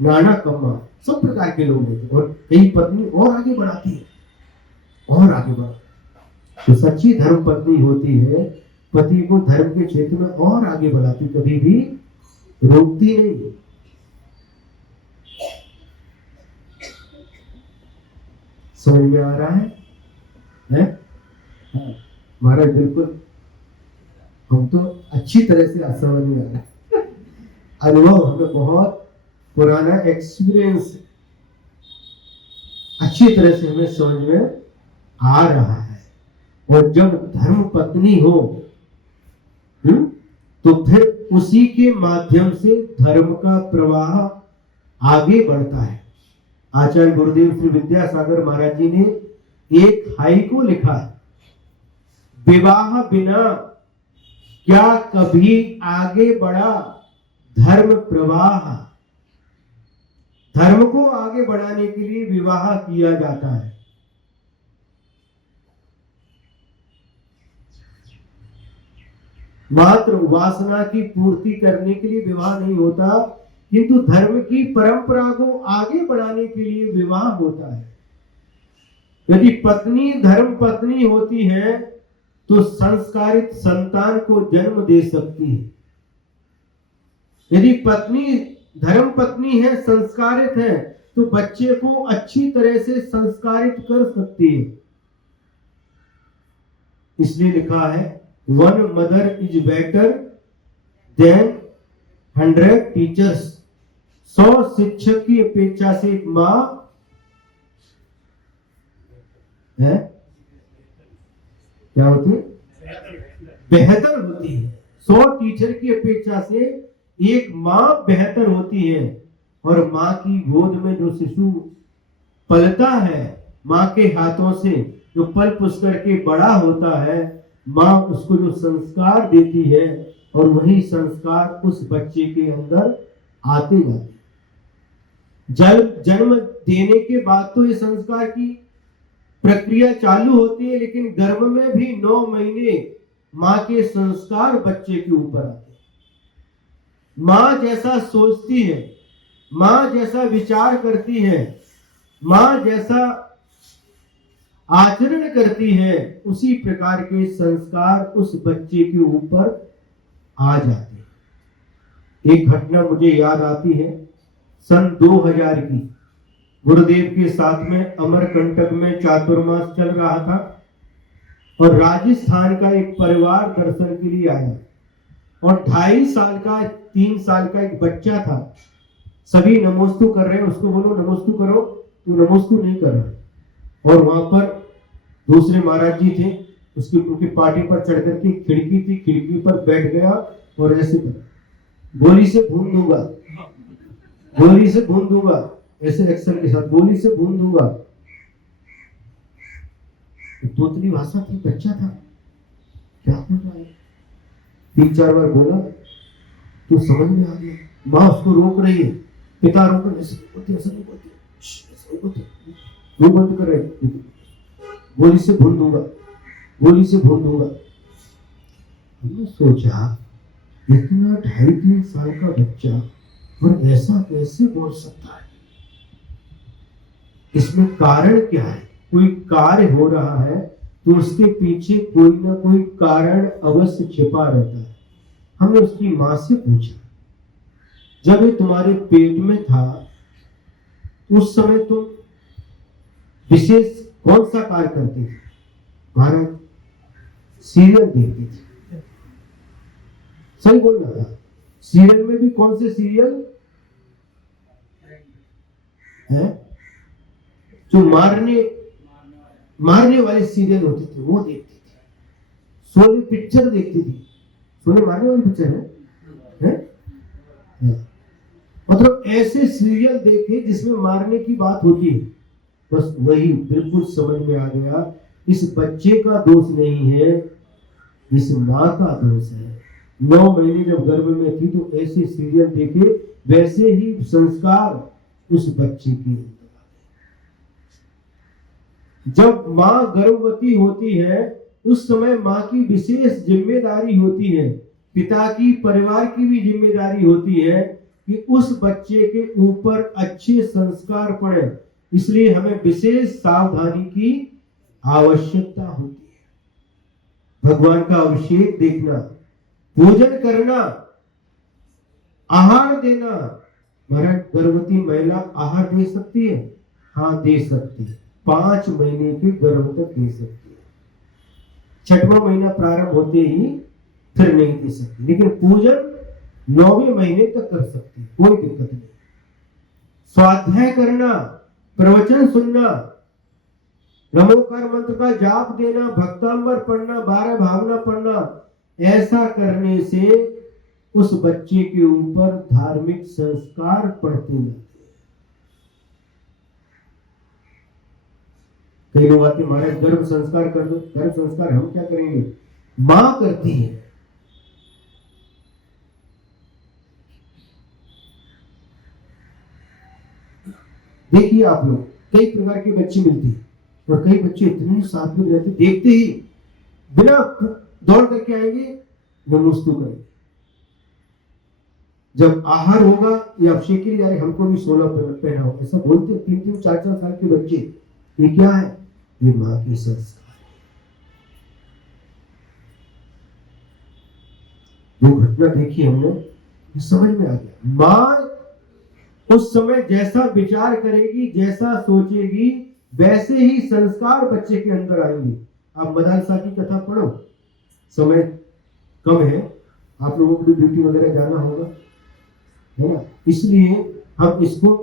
नाना कम्मा, सब प्रकार के लोग रहते। और कई पत्नी और आगे बढ़ाती है, और आगे बढ़ाती। तो सच्ची धर्म पत्नी होती है, पति को धर्म के क्षेत्र में और आगे बढ़ाती, कभी भी रोकती नहीं। समझ में आ रहा है? महाराज बिल्कुल, हम तो अच्छी तरह से समझ में आ रहा है। अनुभव हमें बहुत पुराना एक्सपीरियंस अच्छी तरह से हमें समझ में आ रहा है। और जब धर्म पत्नी हो तो फिर उसी के माध्यम से धर्म का प्रवाह आगे बढ़ता है। आचार्य गुरुदेव श्री विद्यासागर महाराज जी ने एक हाइकू लिखा है, विवाह बिना क्या कभी आगे बढ़ा धर्म प्रवाह। धर्म को आगे बढ़ाने के लिए विवाह किया जाता है। मात्र वासना की पूर्ति करने के लिए विवाह नहीं होता, किंतु धर्म की परंपरा को आगे बढ़ाने के लिए विवाह होता है। यदि पत्नी धर्म पत्नी होती है तो संस्कारित संतान को जन्म दे सकती है। यदि पत्नी धर्म पत्नी है, संस्कारित है, तो बच्चे को अच्छी तरह से संस्कारित कर सकती है। इसलिए लिखा है, one mother is better than 100 teachers. 100 शिक्षक की अपेक्षा से एक मां है क्या होती है? बेहतर होती है। 100 टीचर की अपेक्षा से एक मां बेहतर होती है। और माँ की गोद में जो शिशु पलता है, माँ के हाथों से जो पल पुस करके बड़ा होता है, माँ उसको जो संस्कार देती है और वही संस्कार उस बच्चे के अंदर आते जाते। जन्म देने के बाद तो ये संस्कार की प्रक्रिया चालू होती है, लेकिन गर्भ में भी 9 महीने माँ के संस्कार बच्चे के ऊपर आते हैं। माँ जैसा सोचती है, माँ जैसा विचार करती है, माँ जैसा आचरण करती है, उसी प्रकार के संस्कार उस बच्चे के ऊपर आ जाते हैं। एक घटना मुझे याद आती है, सन 2000 की, गुरुदेव के साथ में अमरकंटक में चातुर्मास चल रहा था और राजस्थान का एक परिवार दर्शन के लिए आया और 2.5 साल का 3 साल का एक बच्चा था। सभी नमोस्तु कर रहे हैं, उसको बोलो नमोस्तु करो, तो नमोस्तु नहीं कर रहा। और वहां पर दूसरे महाराज जी थे, उसकी उनकी पार्टी पर चढ़ करके खिड़की थी, खिड़की पर बैठ गया और ऐसे गोली से भून दूंगा, गोली से भून दूंगा, ऐसे एक्शन के साथ गोली से भून दूंगा। तोतली भाषा थी, बच्चा था, क्या बोल रहा है, 3-4 बार बोला तो समझ में आ गया। माँ उसको रोक रही है, पिता रोक रहे, ऐसे नहीं बोलते, वो बंद कर रहे, गोली से भून दूंगा, गोली से भून दूंगा। हमने सोचा इतना 2.5-3 साल का बच्चा और ऐसा कैसे बोल सकता है, इसमें कारण क्या है? कोई कार्य हो रहा है तो उसके पीछे कोई ना कोई कारण अवश्य छिपा रहता है। हमने उसकी माँ से पूछा, जब ये तुम्हारे पेट में था उस समय तुम विशेष कौन सा कार्य करती थी? महाराज सीरियल देखती थी। सही बोल रहा था। सीरियल में भी कौन से सीरियल है? जो मारने वाले सीरियल होते थे वो देखती थी। सोनी पिक्चर देखती थी। सोनी मारने वाली पिक्चर है? मतलब ऐसे सीरियल देखे जिसमें मारने की बात होती है। बस वही बिल्कुल समझ में आ गया, इस बच्चे का दोष नहीं है, इस माँ का दोष है। 9 महीने जब गर्भ में थी तो ऐसे सीरियल देखे, वैसे ही संस्कार उस बच्चे की अंदर आ गए। जब माँ गर्भवती होती है उस समय माँ की विशेष जिम्मेदारी होती है, पिता की, परिवार की भी जिम्मेदारी होती है कि उस बच्चे के ऊपर अच्छे संस्कार पड़े। इसलिए हमें विशेष सावधानी की आवश्यकता होती है। भगवान का अभिषेक देखना, पूजन करना, आहार देना। महाराज गर्भवती महिला आहार दे सकती है? हाँ दे सकती है, 5 महीने के गर्भ तक दे सकती है। 6वां महीना प्रारंभ होते ही फिर नहीं दे सकती, लेकिन पूजन 9वें महीने तक कर सकती है, कोई दिक्कत नहीं। स्वाध्याय करना, प्रवचन सुनना, नमोकार मंत्र का जाप देना, भक्तांबर पढ़ना, 12 भावना पढ़ना, ऐसा करने से उस बच्चे के ऊपर धार्मिक संस्कार पड़ते जाते हैं। कई लोग आते महाराज गर्भ संस्कार कर दो। गर्भ संस्कार हम क्या करेंगे? मां करती है। देखिए आप लोग, कई प्रकार के बच्चे मिलते हैं और कई बच्चे इतने सात्विक रहते, देखते ही बिना दौड़ करके आएंगे, नमोस्तु करेंगे। जब आहार होगा या अभिषेक के लिए जा रहे, हमको भी 16 पहना हो, ऐसा बोलते। 3-3, 4-4 साल के बच्चे, ये क्या है? ये माँ की संस्कार है। जो घटना देखी हमने, समझ में आ गया। माँ उस समय जैसा विचार करेगी, जैसा सोचेगी, वैसे ही संस्कार बच्चे के अंदर आएंगे। आप मदरसा की कथा पढ़ो, समय कम है, आप लोगों को भी ड्यूटी वगैरह जाना होगा, है ना? इसलिए हम इसको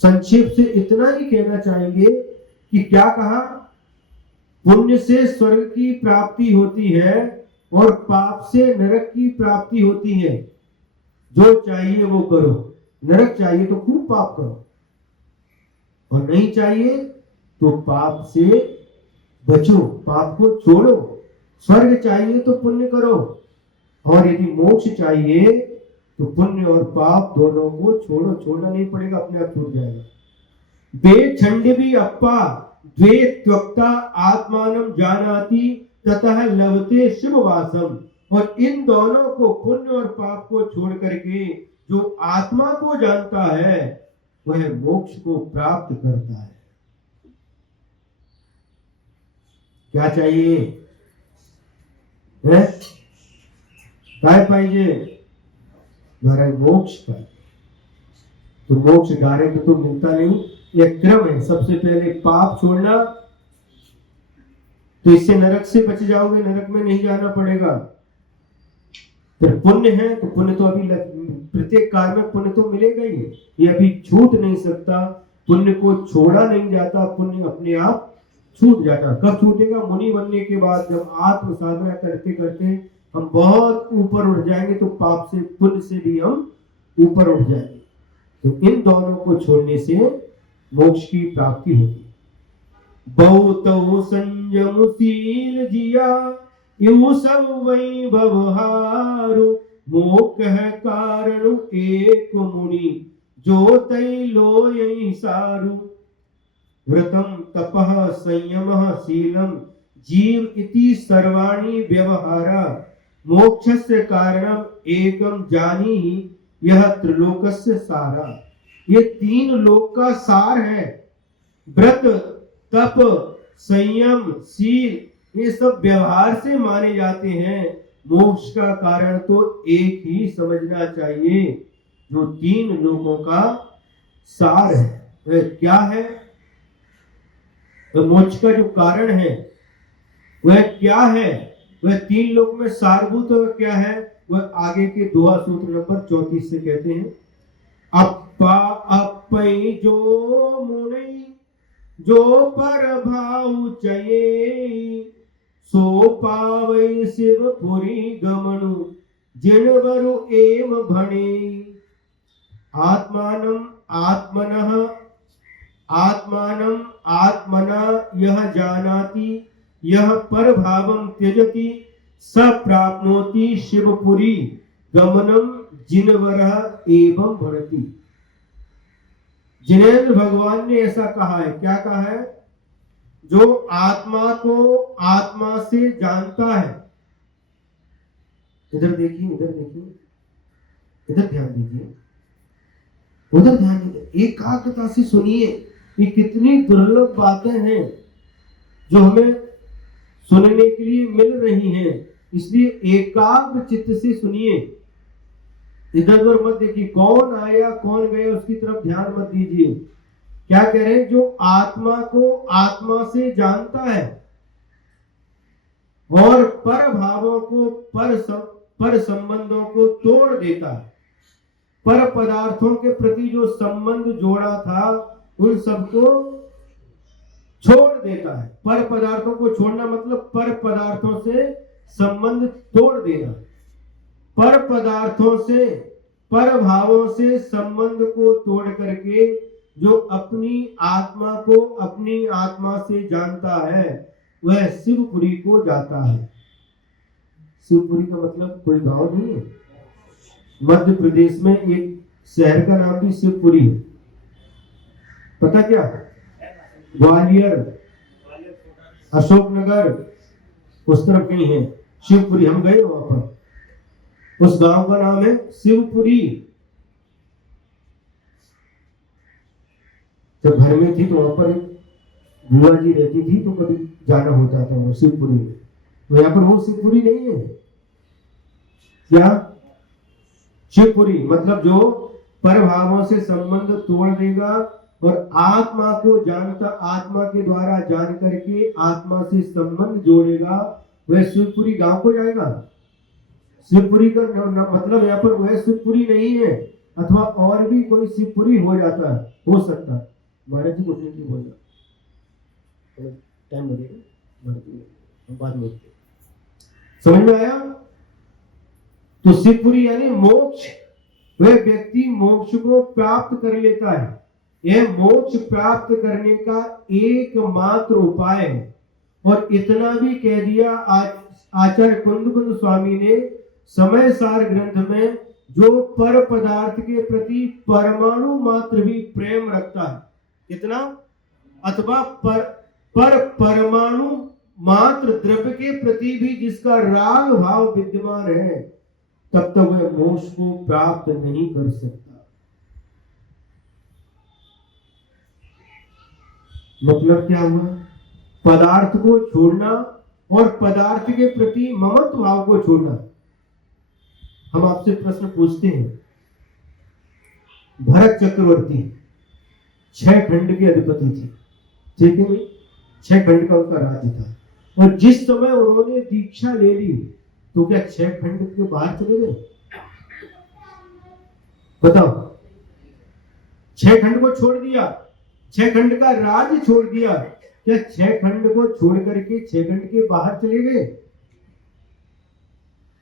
संक्षेप से इतना ही कहना चाहेंगे कि क्या कहा? पुण्य से स्वर्ग की प्राप्ति होती है और पाप से नरक की प्राप्ति होती है। जो चाहिए वो करो, नरक चाहिए तो खूब पाप करो, और नहीं चाहिए तो पाप से बचो, पाप को छोड़ो। स्वर्ग चाहिए तो पुण्य करो, और यदि मोक्ष चाहिए तो पुण्य और पाप दोनों को छोड़ो। छोड़ना नहीं पड़ेगा, अपने आप छूट जाएगा। बे छंडवी अप्पा द्वे त्वक्ता आत्मानम जानाति ततः लभते शिववासम। और इन दोनों को, पुण्य और पाप को छोड़ करके जो आत्मा को जानता है वह मोक्ष को प्राप्त करता है। क्या चाहिए? काय पाहिजे? महाराज मोक्ष का। तो मोक्ष डायरेक्ट तो मिलता नहीं, यह क्रम है। सबसे पहले पाप छोड़ना, तो इससे नरक से बच जाओगे, नरक में नहीं जाना पड़ेगा। फिर पुण्य है तो पुण्य तो अभी प्रत्येक कार्य में पुण्य तो मिलेगा ही, ये अभी छूट नहीं सकता। पुण्य को छोड़ा नहीं जाता, पुण्य अपने आप छूट जाता। कब छूटेगा? मुनि बनने के बाद, जब आत्म साधना करते करते हम बहुत ऊपर उठ जाएंगे तो पाप से, पुण्य से भी हम ऊपर उठ जाएंगे। तो इन दोनों को छोड़ने से मोक्ष की प्राप्ति होती है। बहुतो संयमशील जिया यू सब वैभवहारु, मोक्ष है कारण एक मुनि जो तै लोय सारु। व्रतम तपः संयमः शीलम जीव इति सर्वाणि व्यवहारा, मोक्षस्य कारणम एकम जानी यह त्रिलोकस्य सारा। ये तीन लोक का सार है। व्रत, तप, संयम, शील, ये सब व्यवहार से माने जाते हैं। मोक्ष का कारण तो एक ही समझना चाहिए, जो तीन लोकों का सार है। वह क्या है? तो मोक्ष का जो कारण है वह क्या है? वह तीन लोक में सारभूत क्या है? वह आगे के दोहा सूत्र नंबर 34 से कहते हैं। अप्पा अपई जो मुनि जो पर भाव चये, सो पावै शिवपुरी गमनु जिनवरु एम भणे। आत्मानं आत्मनः आत्मानं आत्मना यह जानाति यह पर भावम त्यजति स प्राप्नोति शिवपुरी गमनम जिनवरः एवं भणति। जिनेन्द्र भगवान ने ऐसा कहा है। क्या कहा है? जो आत्मा को आत्मा से जानता है। इधर देखिए, इधर देखिए, इधर ध्यान दीजिए, उधर ध्यान दीजिए, एकाग्रता से सुनिए। ये कितनी दुर्लभ बातें हैं जो हमें सुनने के लिए मिल रही हैं, इसलिए एकाग्र चित्त से सुनिए। इधर उधर मत देखिए, कौन आया कौन गया उसकी तरफ ध्यान मत दीजिए। क्या कह रहे हैं? जो आत्मा को आत्मा से जानता है और पर भावों को, पर संबंधों को तोड़ देता है, पर पदार्थों के प्रति जो संबंध जोड़ा था उन सबको छोड़ देता है। पर पदार्थों को छोड़ना मतलब पर पदार्थों से संबंध तोड़ देना। पर पदार्थों से, पर भावों से संबंध को तोड़ करके जो अपनी आत्मा को अपनी आत्मा से जानता है वह शिवपुरी को जाता है। शिवपुरी का मतलब कोई गांव नहीं है। मध्य प्रदेश में एक शहर का नाम भी शिवपुरी है। पता क्या? ग्वालियर, अशोकनगर, उस तरफ कहीं है शिवपुरी। हम गए वहां पर। उस गांव का नाम है शिवपुरी। जब घर में थी तो वहां पर बुआ जी रहती थी तो कभी जाना होता था वो शिवपुरी में। तो यहाँ पर वो शिवपुरी नहीं है। क्या? शिवपुरी मतलब जो पर भावों से संबंध तोड़ देगा और आत्मा को जानता, आत्मा के द्वारा जान करके आत्मा से संबंध जोड़ेगा, वह शिवपुरी गांव को जाएगा। शिवपुरी का मतलब यहाँ पर वह शिवपुरी नहीं है, अथवा और भी कोई शिवपुरी हो जाता है, हो सकता है। महाराज जी कुछ नहीं बोलना, टाइम लगेगा, बाद में। समझ में आया? तो शिवपुरी यानी मोक्ष, वह व्यक्ति मोक्ष को प्राप्त कर लेता है। यह मोक्ष प्राप्त करने का एकमात्र उपाय है। और इतना भी कह दिया आचार्य कुंद स्वामी ने समय सार ग्रंथ में, जो पर पदार्थ के प्रति परमाणु मात्र भी प्रेम रखता है, कितना, अथवा पर परमाणु मात्र द्रव्य के प्रति भी जिसका राग भाव विद्यमान है, तब तक वह मोक्ष को प्राप्त नहीं कर सकता। मतलब क्या हुआ? पदार्थ को छोड़ना और पदार्थ के प्रति ममत्व भाव को छोड़ना। हम आपसे प्रश्न पूछते हैं, भरत चक्रवर्ती 6 खंड के अधिपति थे, ठीक है, 6 खंड का उनका राज्य था, और जिस समय उन्होंने दीक्षा ले ली तो क्या 6 खंड के बाहर चले गए? बताओ, 6 खंड को छोड़ दिया, 6 खंड का राज छोड़ दिया, क्या 6 खंड को छोड़ करके 6 खंड के बाहर चले गए?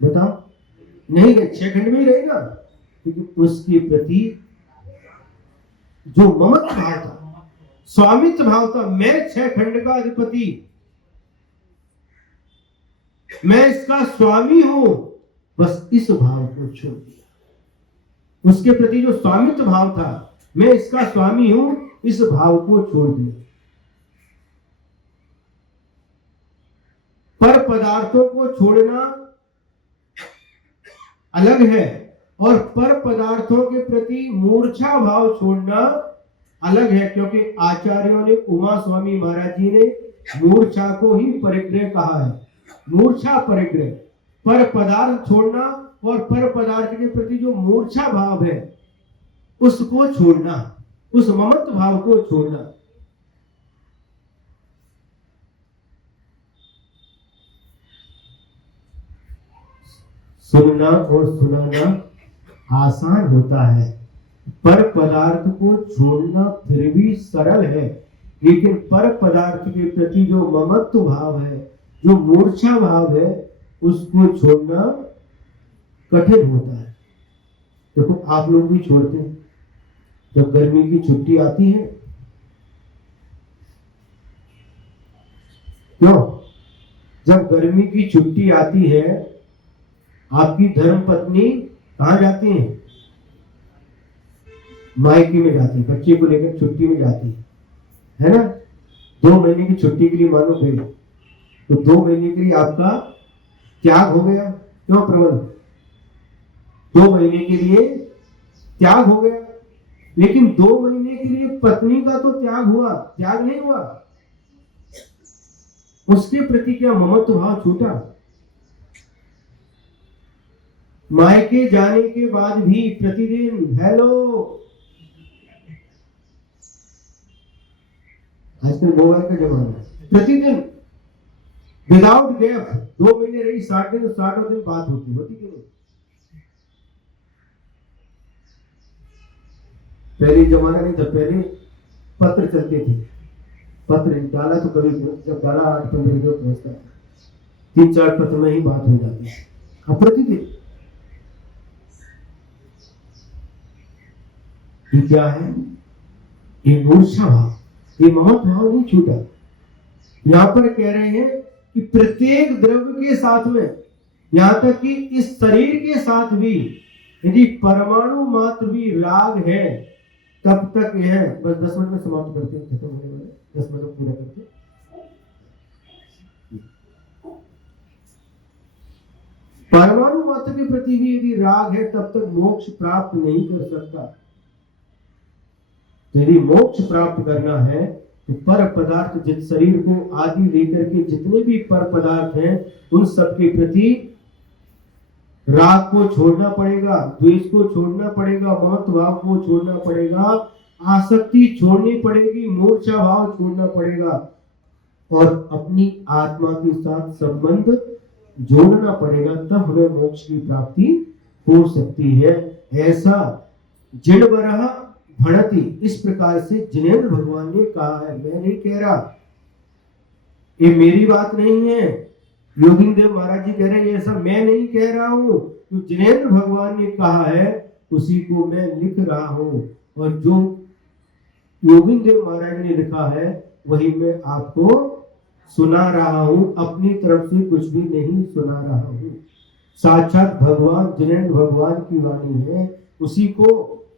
बताओ, नहीं गए, 6 खंड में ही रहेगा, क्योंकि उसके प्रति जो ममत्व भाव था, स्वामित्व भाव था, मैं 6 खंड का अधिपति, मैं इसका स्वामी हूं, बस इस भाव को छोड़ दिया। उसके प्रति जो स्वामित्व भाव था, मैं इसका स्वामी हूं, इस भाव को छोड़ दिया। पर पदार्थों को छोड़ना अलग है, और पर पदार्थों के प्रति मूर्छा भाव छोड़ना अलग है, क्योंकि आचार्यों ने, उमा स्वामी महाराज जी ने मूर्छा को ही परिग्रह कहा है। मूर्छा परिग्रह, पर पदार्थ छोड़ना और पर पदार्थ के प्रति जो मूर्छा भाव है उसको छोड़ना, उस ममत्व भाव को छोड़ना। सुनना और सुनाना आसान होता है, पर पदार्थ को छोड़ना फिर भी सरल है, लेकिन पर पदार्थ के प्रति जो ममत्व भाव है, जो मूर्छा भाव है, उसको छोड़ना कठिन होता है। देखो, आप लोग भी छोड़ते हैं, जब गर्मी की छुट्टी आती है, क्यों? जब गर्मी की छुट्टी आती है, आपकी धर्म पत्नी कहां जाती है? मायके में जाती है, बच्चे को लेकर छुट्टी में जाती है ना। 2 महीने की छुट्टी के लिए मानो गई, तो 2 महीने के लिए आपका त्याग हो गया। क्यों प्रबल? 2 महीने के लिए त्याग हो गया, लेकिन 2 महीने के लिए पत्नी का तो त्याग हुआ, त्याग नहीं हुआ, उसके प्रति क्या ममत्व भाव छूटा? मायके जाने के बाद भी प्रतिदिन हेलो, आजकल मोबाइल का जमाना है, प्रतिदिन विदाउट गैप 2 महीने रही, 60 दिन, 60 दिन बात होती कि नहीं? पहले जमाना नहीं था, पहले पत्र चलते थे, पत्र डाला तो कभी, जब डाला 8-15 दिन पहुंचता था, 3-4 पत्र में ही बात हो जाती है। अब प्रतिदिन ये क्या है? ये मूर्छा भाव, ये ममत्व भाव नहीं छूटा। यहां पर कह रहे हैं कि प्रत्येक द्रव्य के साथ में, यहां तक कि इस शरीर के साथ भी यदि परमाणु मात्र भी राग है, तब तक यह, बस 10 मिनट में समाप्त करते हैं, खत्म होने वाले, 10 मिनट में पूरा करते हैं। परमाणु मात्र के प्रति भी यदि राग है, तब तक मोक्ष प्राप्त नहीं कर सकता। यदि मोक्ष प्राप्त करना है तो पर पदार्थ, जिस शरीर को आदि लेकर के जितने भी पर पदार्थ हैं, उन सब के प्रति राग को छोड़ना पड़ेगा, द्वेष को छोड़ना पड़ेगा, ममत्व भाव को छोड़ना पड़ेगा, आसक्ति छोड़नी पड़ेगी, मूर्छा भाव छोड़ना पड़ेगा, और अपनी आत्मा के साथ संबंध जोड़ना पड़ेगा, तब हमें मोक्ष की प्राप्ति हो सकती है। ऐसा जिणवरः भणति, इस प्रकार से जिनेंद्र भगवान ने कहा है। मैं नहीं कह रहा, ये मेरी बात नहीं है, योगिंद्र देव महाराज जी कह रहे हैं, ये सब मैं नहीं कह रहा हूं, तो जिनेंद्र भगवान ने कहा है, उसी को मैं लिख रहा हूं, और जो गोविंद देव महाराज ने लिखा है वही मैं आपको सुना रहा हूं। अपनी तरफ से कुछ भी नहीं सुना रहा हूं। साक्षात भगवान जिनेन्द्र भगवान की वाणी है, उसी को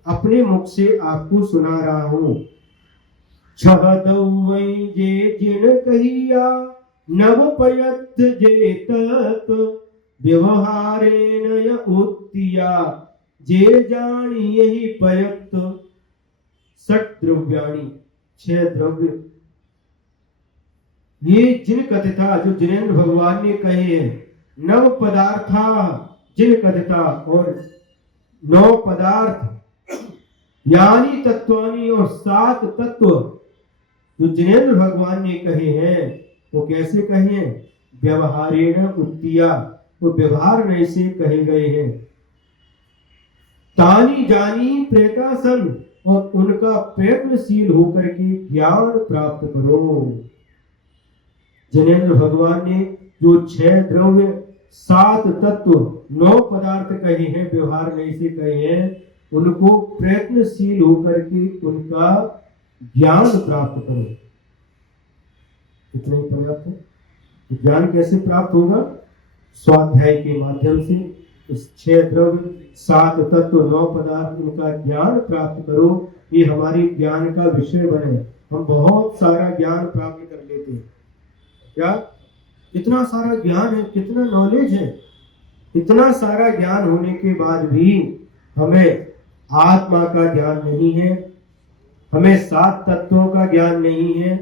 अपने मुख से आपको सुना रहा हूं। छह दौवै जे जिन कहिया, नव पयत जे तत व्यवहारेण य उत्तिया, जे जानी यही पयत। षट द्रव्याणि, 6 द्रव्य, ये जिन कथिता, जो जिनेन्द्र भगवान ने कहे हैं। नव पदार्था जिन कथिता, और 9 पदार्थ, यानी तत्वानी, और 7 तत्व जो जिनेन्द्र भगवान ने कहे हैं, वो कैसे कहे हैं? व्यवहारेण उत्तिया, वो व्यवहार में से कहे गए हैं। तानी जानी प्रेतासन, और उनका प्रयत्नशील होकर के ज्ञान प्राप्त करो। जिनेन्द्र भगवान ने जो 6 द्रव्य, 7 तत्व, 9 पदार्थ कहे हैं, व्यवहार में से कहे हैं, उनको प्रयत्नशील होकर के उनका ज्ञान प्राप्त करो। इतना ही पर्याप्त है। ज्ञान कैसे प्राप्त होगा? स्वाध्याय के माध्यम से। इस 6 द्रव्य, 7 तत्व, 9 पदार्थ, उनका ज्ञान प्राप्त करो। ये हमारे ज्ञान का विषय बने। हम बहुत सारा ज्ञान प्राप्त कर लेते हैं। क्या कितना सारा ज्ञान है, कितना नॉलेज है। इतना सारा ज्ञान होने के बाद भी हमें आत्मा का ज्ञान नहीं है, हमें 7 तत्वों का ज्ञान नहीं है,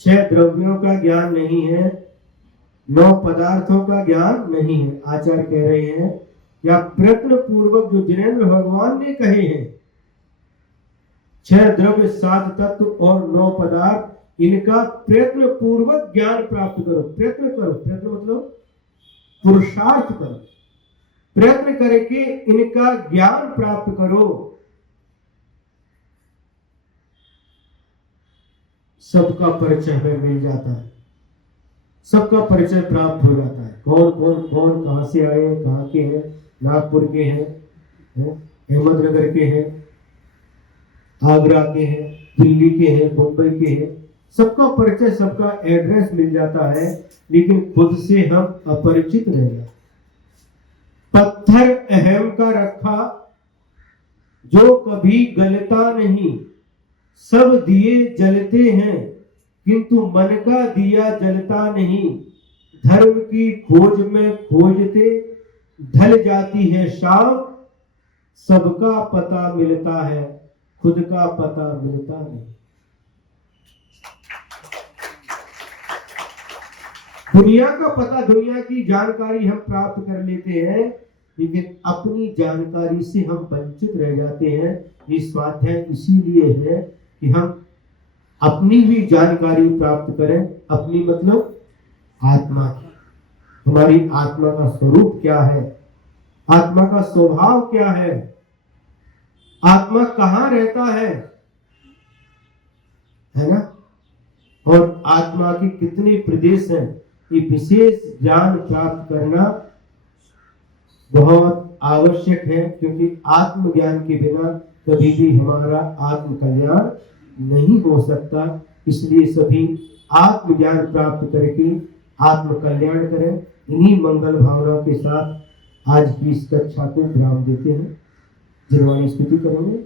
6 द्रव्यों का ज्ञान नहीं है, 9 पदार्थों का ज्ञान नहीं है। आचार्य कह रहे हैं या प्रयत्न पूर्वक जो जिनेन्द्र भगवान ने कहे हैं, 6 द्रव्य, 7 तत्व और 9 पदार्थ, इनका प्रयत्न पूर्वक ज्ञान प्राप्त करो। प्रयत्न करो, प्रयत्न मतलब पुरुषार्थ करो, प्रयत्न करके इनका ज्ञान प्राप्त करो। सबका परिचय हमें मिल जाता है, सबका परिचय प्राप्त हो जाता है। कौन कौन कौन कहां से आए हैं, कहां के हैं, नागपुर के हैं, अहमदनगर के हैं, आगरा के हैं, दिल्ली के हैं, मुंबई के हैं, सबका परिचय, सबका एड्रेस मिल जाता है, लेकिन खुद से हम अपरिचित रह जाते। पत्थर अहम का रखा जो कभी गलता नहीं, सब दिए जलते हैं किंतु मन का दिया जलता नहीं। धर्म की खोज में खोजते ढल जाती है शाम, सबका पता मिलता है खुद का पता मिलता नहीं। दुनिया का पता, दुनिया की जानकारी हम प्राप्त कर लेते हैं, लेकिन अपनी जानकारी से हम वंचित रह जाते हैं। ये स्वाध्याय इसीलिए है कि हम अपनी भी जानकारी प्राप्त करें। अपनी मतलब आत्मा की। हमारी आत्मा का स्वरूप क्या है, आत्मा का स्वभाव क्या है, आत्मा कहाँ रहता है ना, और आत्मा के कितने प्रदेश हैं। ये विशेष ज्ञान प्राप्त करना बहुत आवश्यक है, क्योंकि आत्मज्ञान के बिना कभी भी हमारा आत्म कल्याण नहीं हो सकता। इसलिए सभी आत्मज्ञान प्राप्त करके आत्म कल्याण करें। इन्हीं मंगल भावना के साथ आज की इस कक्षा को विराम देते हैं। जिनवाणी स्तुति करेंगे।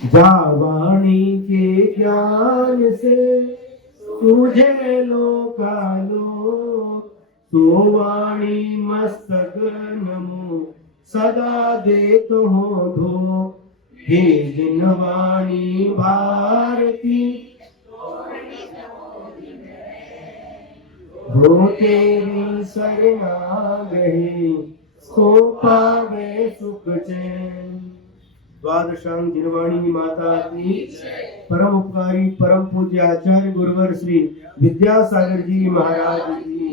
जावाणी के ज्ञान से तुझे लोकालोक, सुवाणी मस्तक नमो सदा देत हो धो। हे जिनवाणी भारती हो तेरी शरणागति, सो पावे सुख चैन। द्वादशांग जिनवाणी माता की परम उपकारी परम पूज्य आचार्य गुरुवर श्री विद्यासागर जी महाराज की।